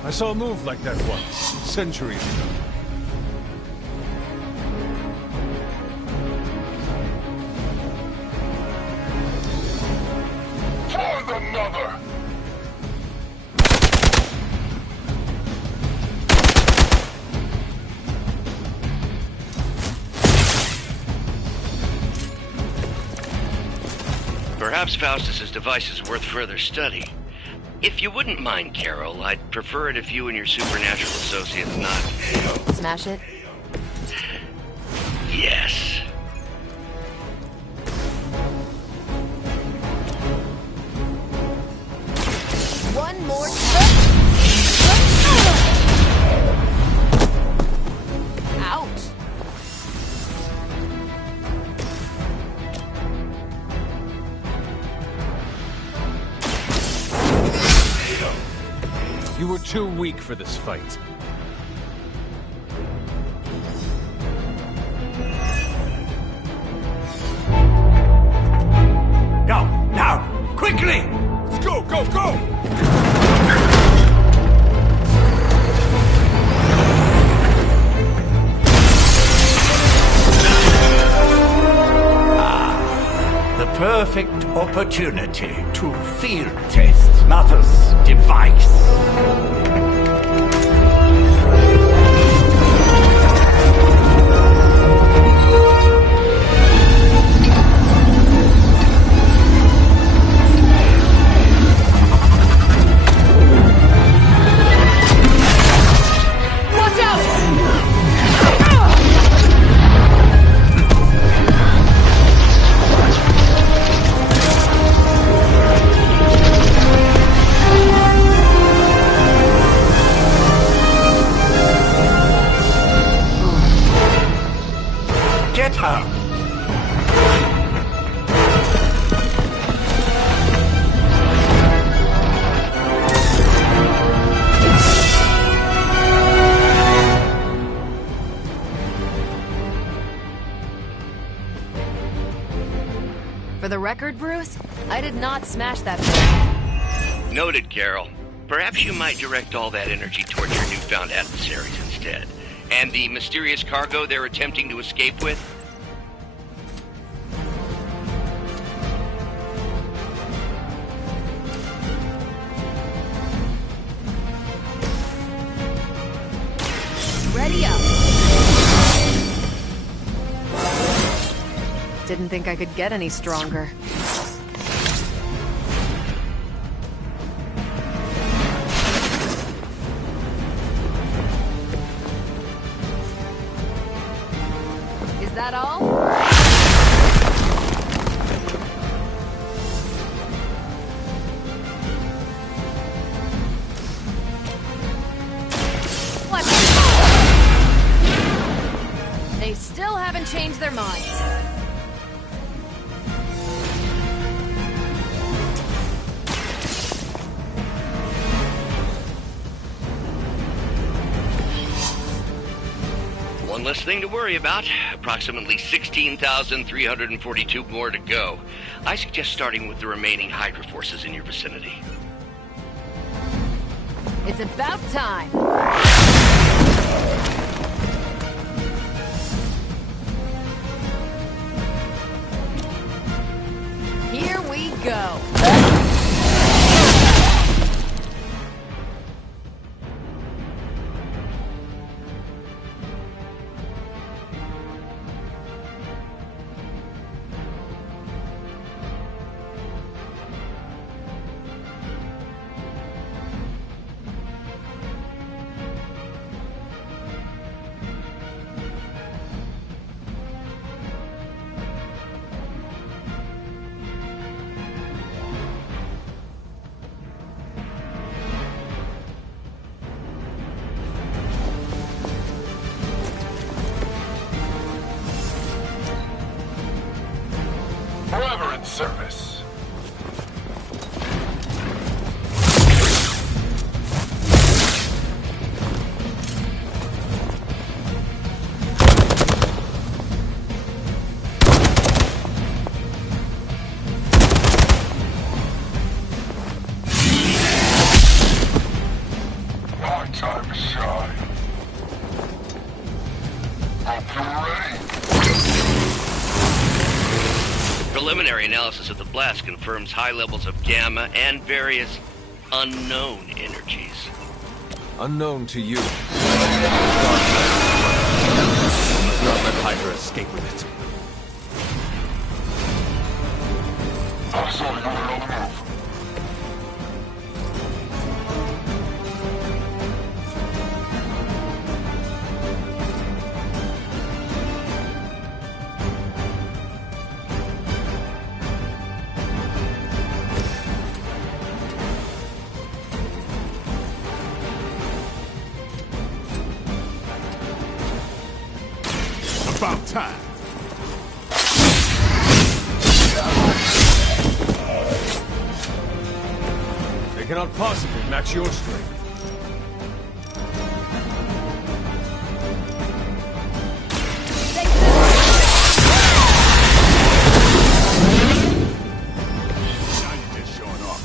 I saw a move like that once, centuries ago. For the mother! Perhaps Faustus's device is worth further study. If you wouldn't mind, Carol, I'd prefer it if you and your supernatural associates not... Smash it? Yes. One more Ouch! You were too weak for this fight. Go, now, quickly! Let's go, go, go! The perfect opportunity to field test Mother's device. Watch out! Get her! For the record, Bruce, I did not smash that thing. Noted, Carol. Perhaps you might direct all that energy towards your newfound adversaries instead. And the mysterious cargo they're attempting to escape with? Ready up. Didn't think I could get any stronger. Is that all? What? They still haven't changed their minds. One less thing to worry about. Approximately 16,342 more to go. I suggest starting with the remaining Hydra forces in your vicinity. It's about time! Here we go! Forever in service. My time to shine. Hope you're ready. Preliminary analysis of the blast confirms high levels of gamma and various unknown energies. Unknown to you. Let's not let Hydra escape with it. I saw you were on the move. About time. They cannot possibly match your strength. Now you're just showing off,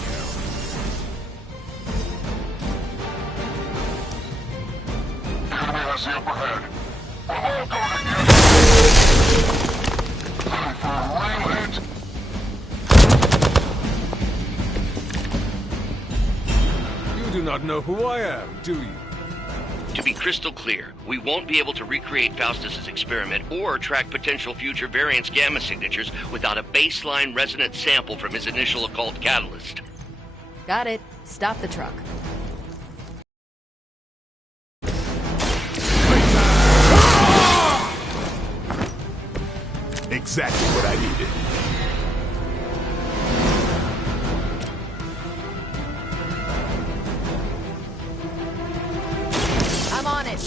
The enemy has the upper hand. We're all going to get ready for a real hit. You do not know who I am, do you? To be crystal clear, we won't be able to recreate Faustus's experiment or track potential future variance gamma signatures without a baseline resonance sample from his initial occult catalyst. Got it. Stop the truck. Exactly what I needed. I'm on it.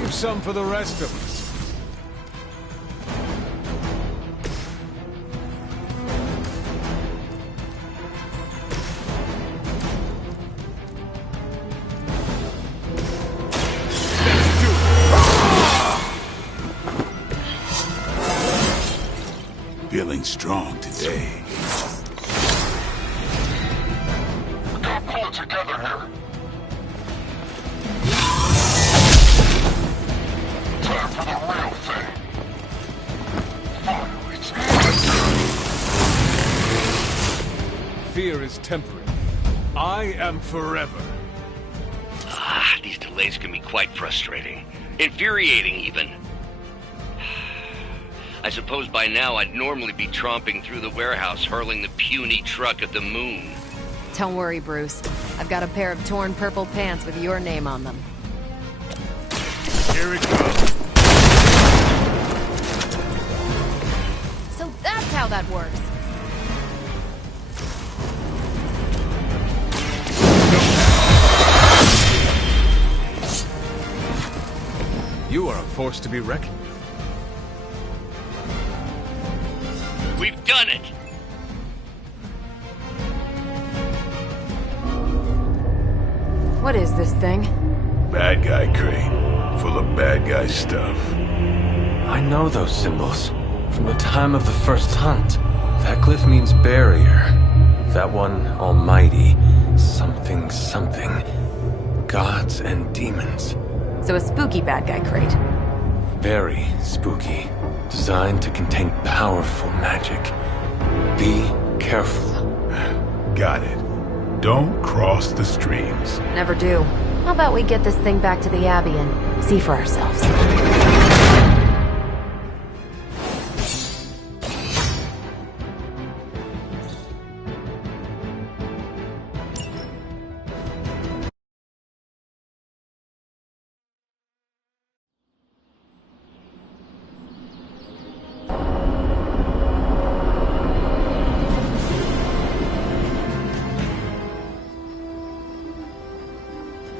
Leave some for the rest of us. Feeling strong today. We gotta pull it together here. Time for the real thing. Finally, it's my Fear is temporary. I am forever. These delays can be quite frustrating. Infuriating, even. I suppose by now I'd normally be tromping through the warehouse hurling the puny truck at the moon. Don't worry, Bruce. I've got a pair of torn purple pants with your name on them. Here it goes. So that's how that works. You are a force to be reckoned with. We've done it! What is this thing? Bad guy crate. Full of bad guy stuff. I know those symbols from the time of the first hunt. That glyph means barrier. That one almighty something. Gods and demons. So a spooky bad guy crate. Very spooky. Designed to contain powerful magic. Be careful. Got it. Don't cross the streams. Never do. How about we get this thing back to the Abbey and see for ourselves?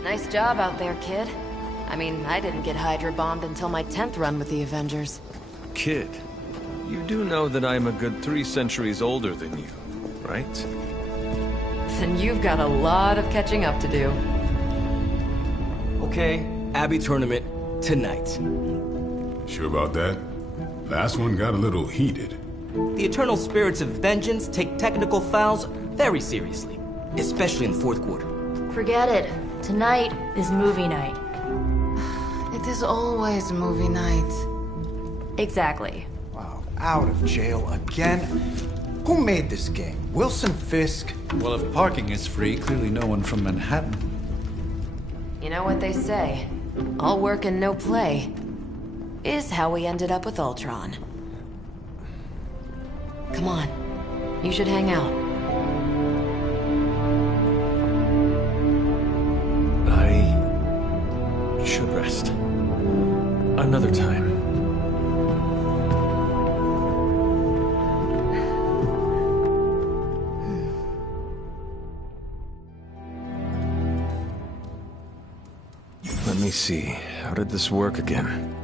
Nice job out there, kid. I mean, I didn't get Hydra bombed until my 10th run with the Avengers. Kid, you do know that I'm a good 3 centuries older than you, right? Then you've got a lot of catching up to do. Okay, Abbey tournament tonight. Sure about that? Last one got a little heated. The Eternal Spirits of Vengeance take technical fouls very seriously, especially in the 4th quarter. Forget it. Tonight is movie night. It is always movie night. Exactly. Wow, out of jail again? Who made this game? Wilson Fisk? Well, if parking is free, clearly no one from Manhattan. You know what they say? All work and no play is how we ended up with Ultron. Come on. You should hang out. I should rest. Another time. Let me see. How did this work again?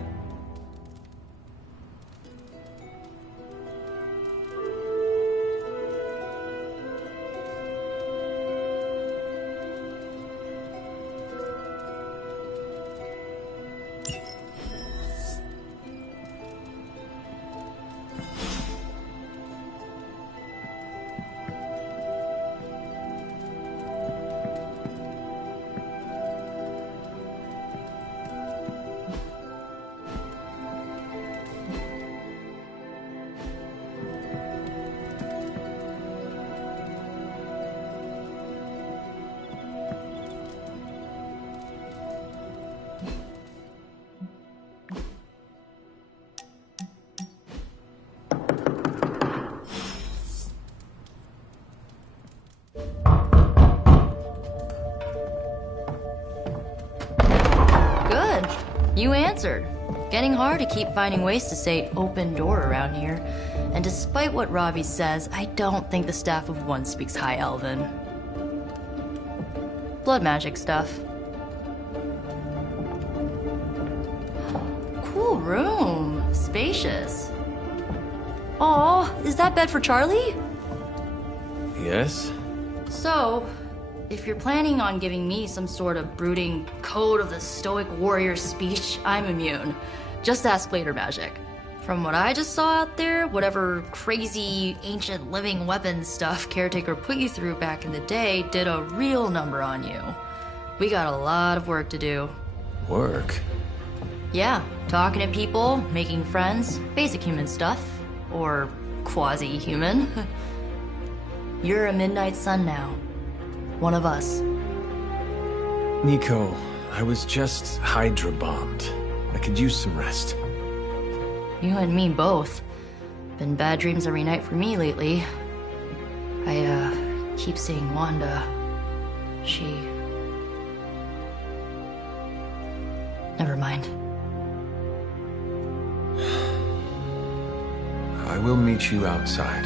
You answered. Getting hard to keep finding ways to say open door around here. And despite what Robbie says, I don't think the staff of One speaks High Elven. Blood magic stuff. Cool room. Spacious. Aw, is that bed for Charlie? Yes? So, if you're planning on giving me some sort of brooding code of the stoic warrior speech, I'm immune. Just ask later, Magic. From what I just saw out there, whatever crazy ancient living weapons stuff Caretaker put you through back in the day did a real number on you. We got a lot of work to do. Work? Yeah, talking to people, making friends, basic human stuff. Or quasi-human. You're a Midnight Sun now. One of us. Nico, I was just Hydra bombed. I could use some rest. You and me both. Been bad dreams every night for me lately. I, keep seeing Wanda. She... Never mind. I will meet you outside.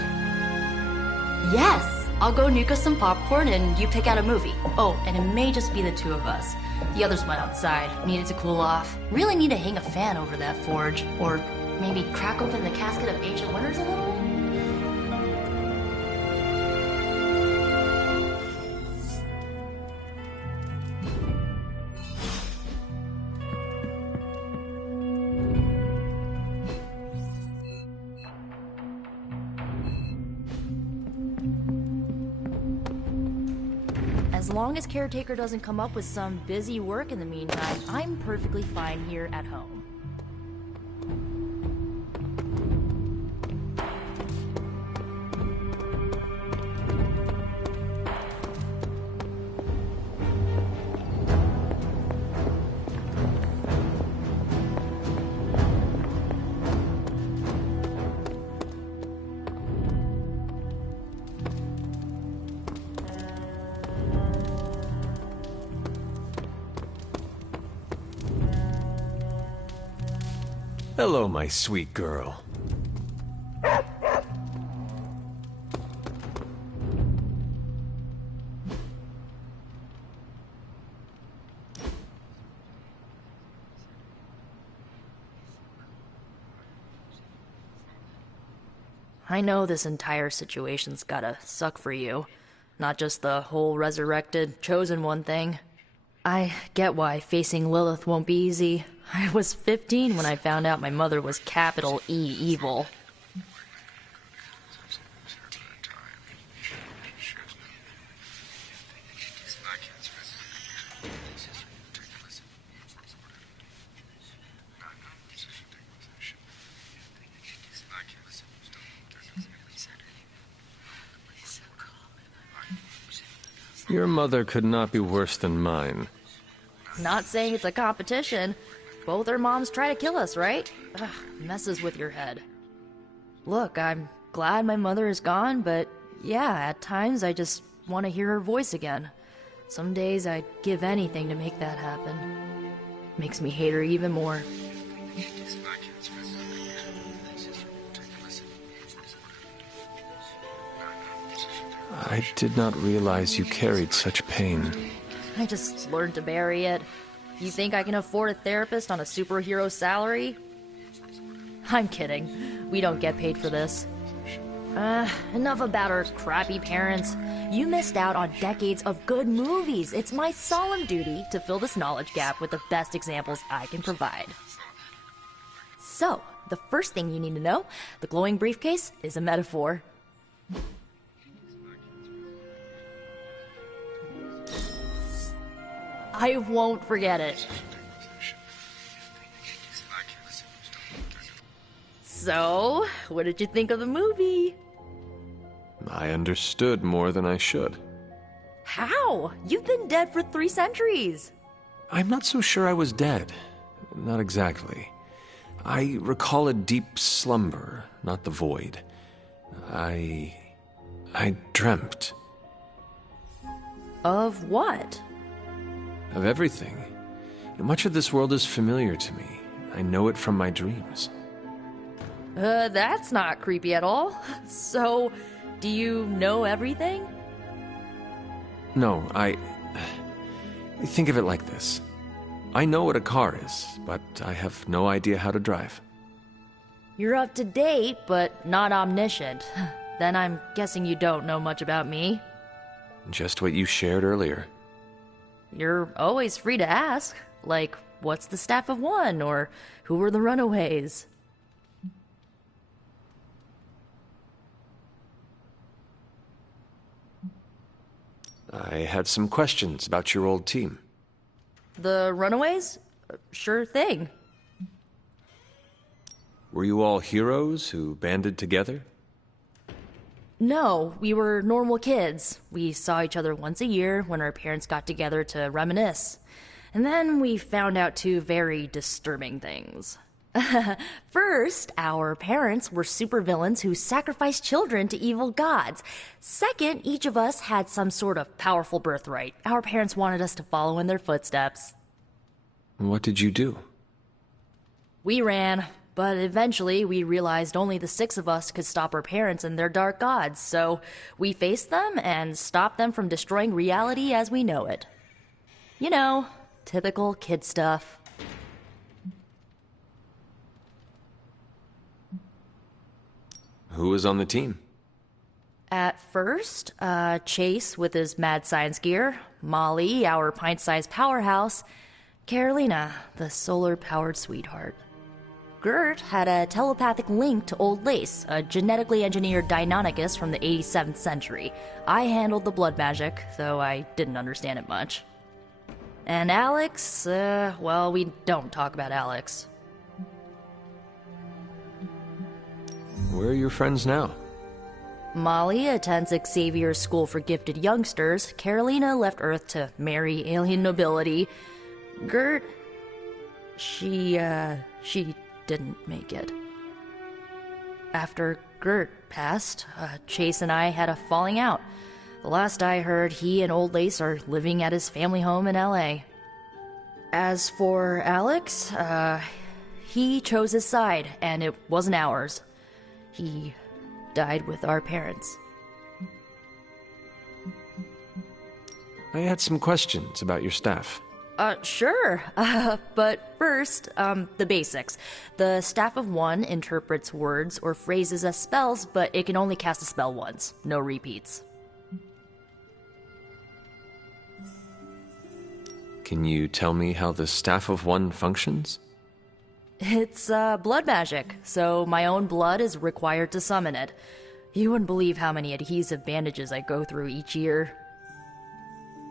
Yes! I'll go nuke us some popcorn and you pick out a movie. Oh, and it may just be the two of us. The others went outside, needed to cool off. Really need to hang a fan over that forge. Or maybe crack open the casket of Ancient Wonders a little? As long as Caretaker doesn't come up with some busy work in the meantime, I'm perfectly fine here at home. Hello, my sweet girl. I know this entire situation's gotta suck for you. Not just the whole resurrected, chosen one thing. I get why facing Lilith won't be easy. I was 15 when I found out my mother was capital E evil. Your mother could not be worse than mine. Not saying it's a competition. Both our moms try to kill us, right? Ugh, messes with your head. Look, I'm glad my mother is gone, but yeah, at times I just want to hear her voice again. Some days I'd give anything to make that happen. Makes me hate her even more. I did not realize you carried such pain. I just learned to bury it. You think I can afford a therapist on a superhero salary? I'm kidding. We don't get paid for this. Enough about our crappy parents. You missed out on decades of good movies. It's my solemn duty to fill this knowledge gap with the best examples I can provide. So, the first thing you need to know, the glowing briefcase is a metaphor. I won't forget it. So, what did you think of the movie? I understood more than I should. How? You've been dead for 3 centuries. I'm not so sure I was dead. Not exactly. I recall a deep slumber, not the void. I dreamt. Of what? Of everything. Much of this world is familiar to me. I know it from my dreams. That's not creepy at all. So, do you know everything? No, think of it like this. I know what a car is, but I have no idea how to drive. You're up to date, but not omniscient. Then I'm guessing you don't know much about me. Just what you shared earlier. You're always free to ask, like, what's the Staff of One, or who were the Runaways? I had some questions about your old team. The Runaways? Sure thing. Were you all heroes who banded together? No, we were normal kids. We saw each other once a year when our parents got together to reminisce. And then we found out 2 very disturbing things. First, our parents were supervillains who sacrificed children to evil gods. Second, each of us had some sort of powerful birthright. Our parents wanted us to follow in their footsteps. What did you do? We ran. But eventually, we realized only the 6 of us could stop our parents and their dark gods, so we faced them and stopped them from destroying reality as we know it. You know, typical kid stuff. Who was on the team? At first, Chase with his mad science gear, Molly, our pint-sized powerhouse, Carolina, the solar-powered sweetheart. Gert had a telepathic link to Old Lace, a genetically engineered Deinonychus from the 87th century. I handled the blood magic, though I didn't understand it much. And Alex, well, we don't talk about Alex. Where are your friends now? Molly attends Xavier's School for Gifted Youngsters. Carolina left Earth to marry alien nobility. Gert, she didn't make it. After Gert passed, Chase and I had a falling out. The last I heard, he and Old Lace are living at his family home in LA. As for Alex, he chose his side, and it wasn't ours. He died with our parents. I had some questions about your staff. Sure. But first, the basics. The Staff of One interprets words or phrases as spells, but it can only cast a spell once. No repeats. Can you tell me how the Staff of One functions? It's, blood magic, so my own blood is required to summon it. You wouldn't believe how many adhesive bandages I go through each year.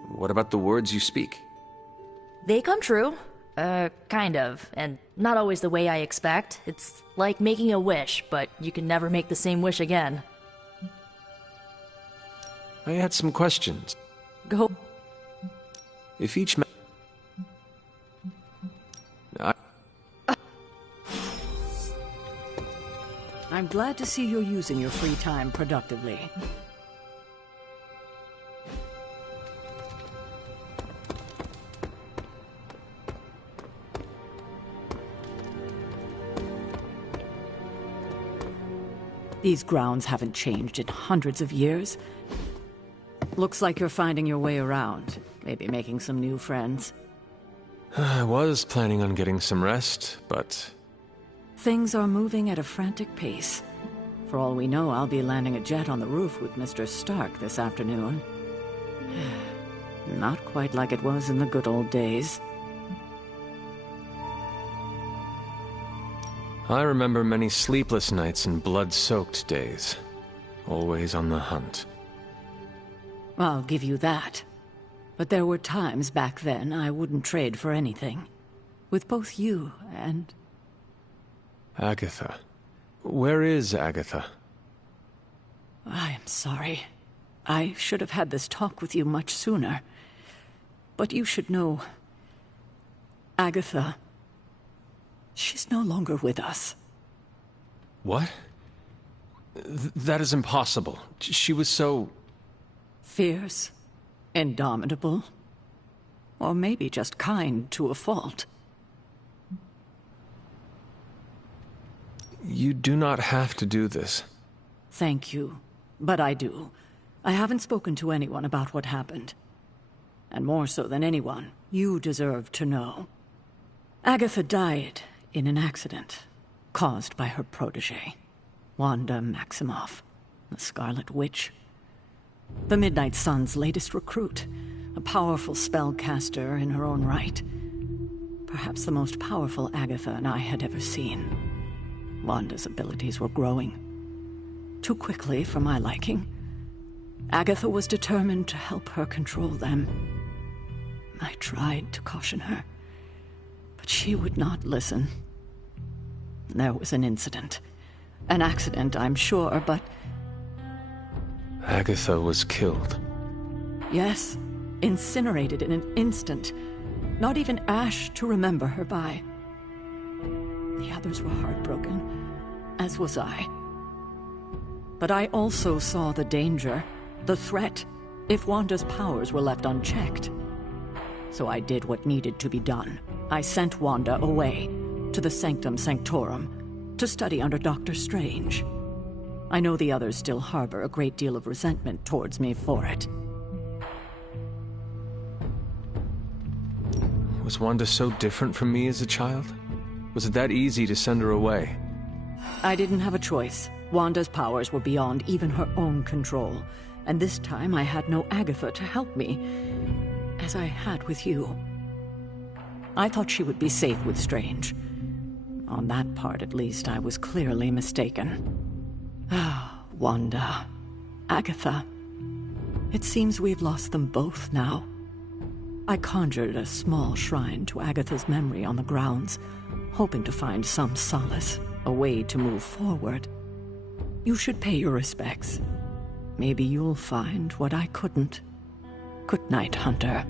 What about the words you speak? They come true. Kind of. And not always the way I expect. It's like making a wish, but you can never make the same wish again. I had some questions. Go. If each I'm glad to see you're using your free time productively. These grounds haven't changed in hundreds of years. Looks like you're finding your way around. Maybe making some new friends. I was planning on getting some rest, but... Things are moving at a frantic pace. For all we know, I'll be landing a jet on the roof with Mr. Stark this afternoon. Not quite like it was in the good old days. I remember many sleepless nights and blood-soaked days. Always on the hunt. I'll give you that. But there were times back then I wouldn't trade for anything. With both you and... Agatha. Where is Agatha? I'm sorry. I should have had this talk with you much sooner. But you should know... Agatha... She's no longer with us. What? That is impossible. She was so... Fierce. Indomitable. Or maybe just kind to a fault. You do not have to do this. Thank you. But I do. I haven't spoken to anyone about what happened. And more so than anyone, you deserve to know. Agatha died in an accident caused by her protege, Wanda Maximoff, the Scarlet Witch. The Midnight Sun's latest recruit, a powerful spellcaster in her own right. Perhaps the most powerful Agatha and I had ever seen. Wanda's abilities were growing. Too quickly for my liking. Agatha was determined to help her control them. I tried to caution her, but she would not listen. There was an incident. An accident, I'm sure, but... Agatha was killed. Yes, incinerated in an instant. Not even ash to remember her by. The others were heartbroken, as was I. But I also saw the danger, the threat, if Wanda's powers were left unchecked. So I did what needed to be done. I sent Wanda away, to the Sanctum Sanctorum, to study under Doctor Strange. I know the others still harbor a great deal of resentment towards me for it. Was Wanda so different from me as a child? Was it that easy to send her away? I didn't have a choice. Wanda's powers were beyond even her own control. And this time I had no Agatha to help me, as I had with you. I thought she would be safe with Strange. On that part, at least, I was clearly mistaken. Ah, Wanda. Agatha. It seems we've lost them both now. I conjured a small shrine to Agatha's memory on the grounds, hoping to find some solace, a way to move forward. You should pay your respects. Maybe you'll find what I couldn't. Good night, Hunter.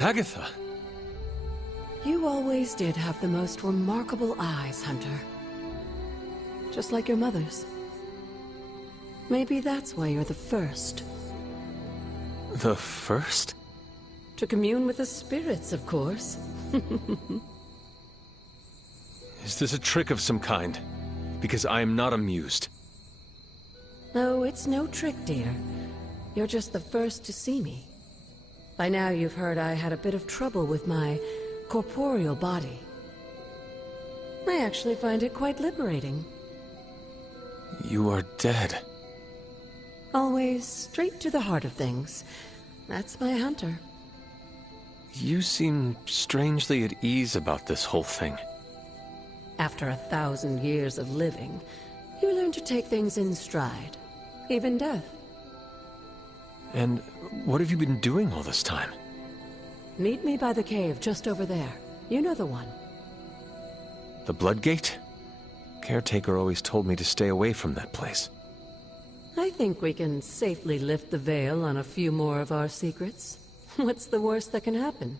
Agatha! You always did have the most remarkable eyes, Hunter. Just like your mother's. Maybe that's why you're the first. The first? To commune with the spirits, of course. Is this a trick of some kind? Because I am not amused. No, it's no trick, dear. You're just the first to see me. By now you've heard I had a bit of trouble with my corporeal body. I actually find it quite liberating. You are dead. Always straight to the heart of things. That's my Hunter. You seem strangely at ease about this whole thing. After 1,000 years of living, you learn to take things in stride. Even death. And what have you been doing all this time? Meet me by the cave just over there. You know the one. The Bloodgate? Caretaker always told me to stay away from that place. I think we can safely lift the veil on a few more of our secrets. What's the worst that can happen?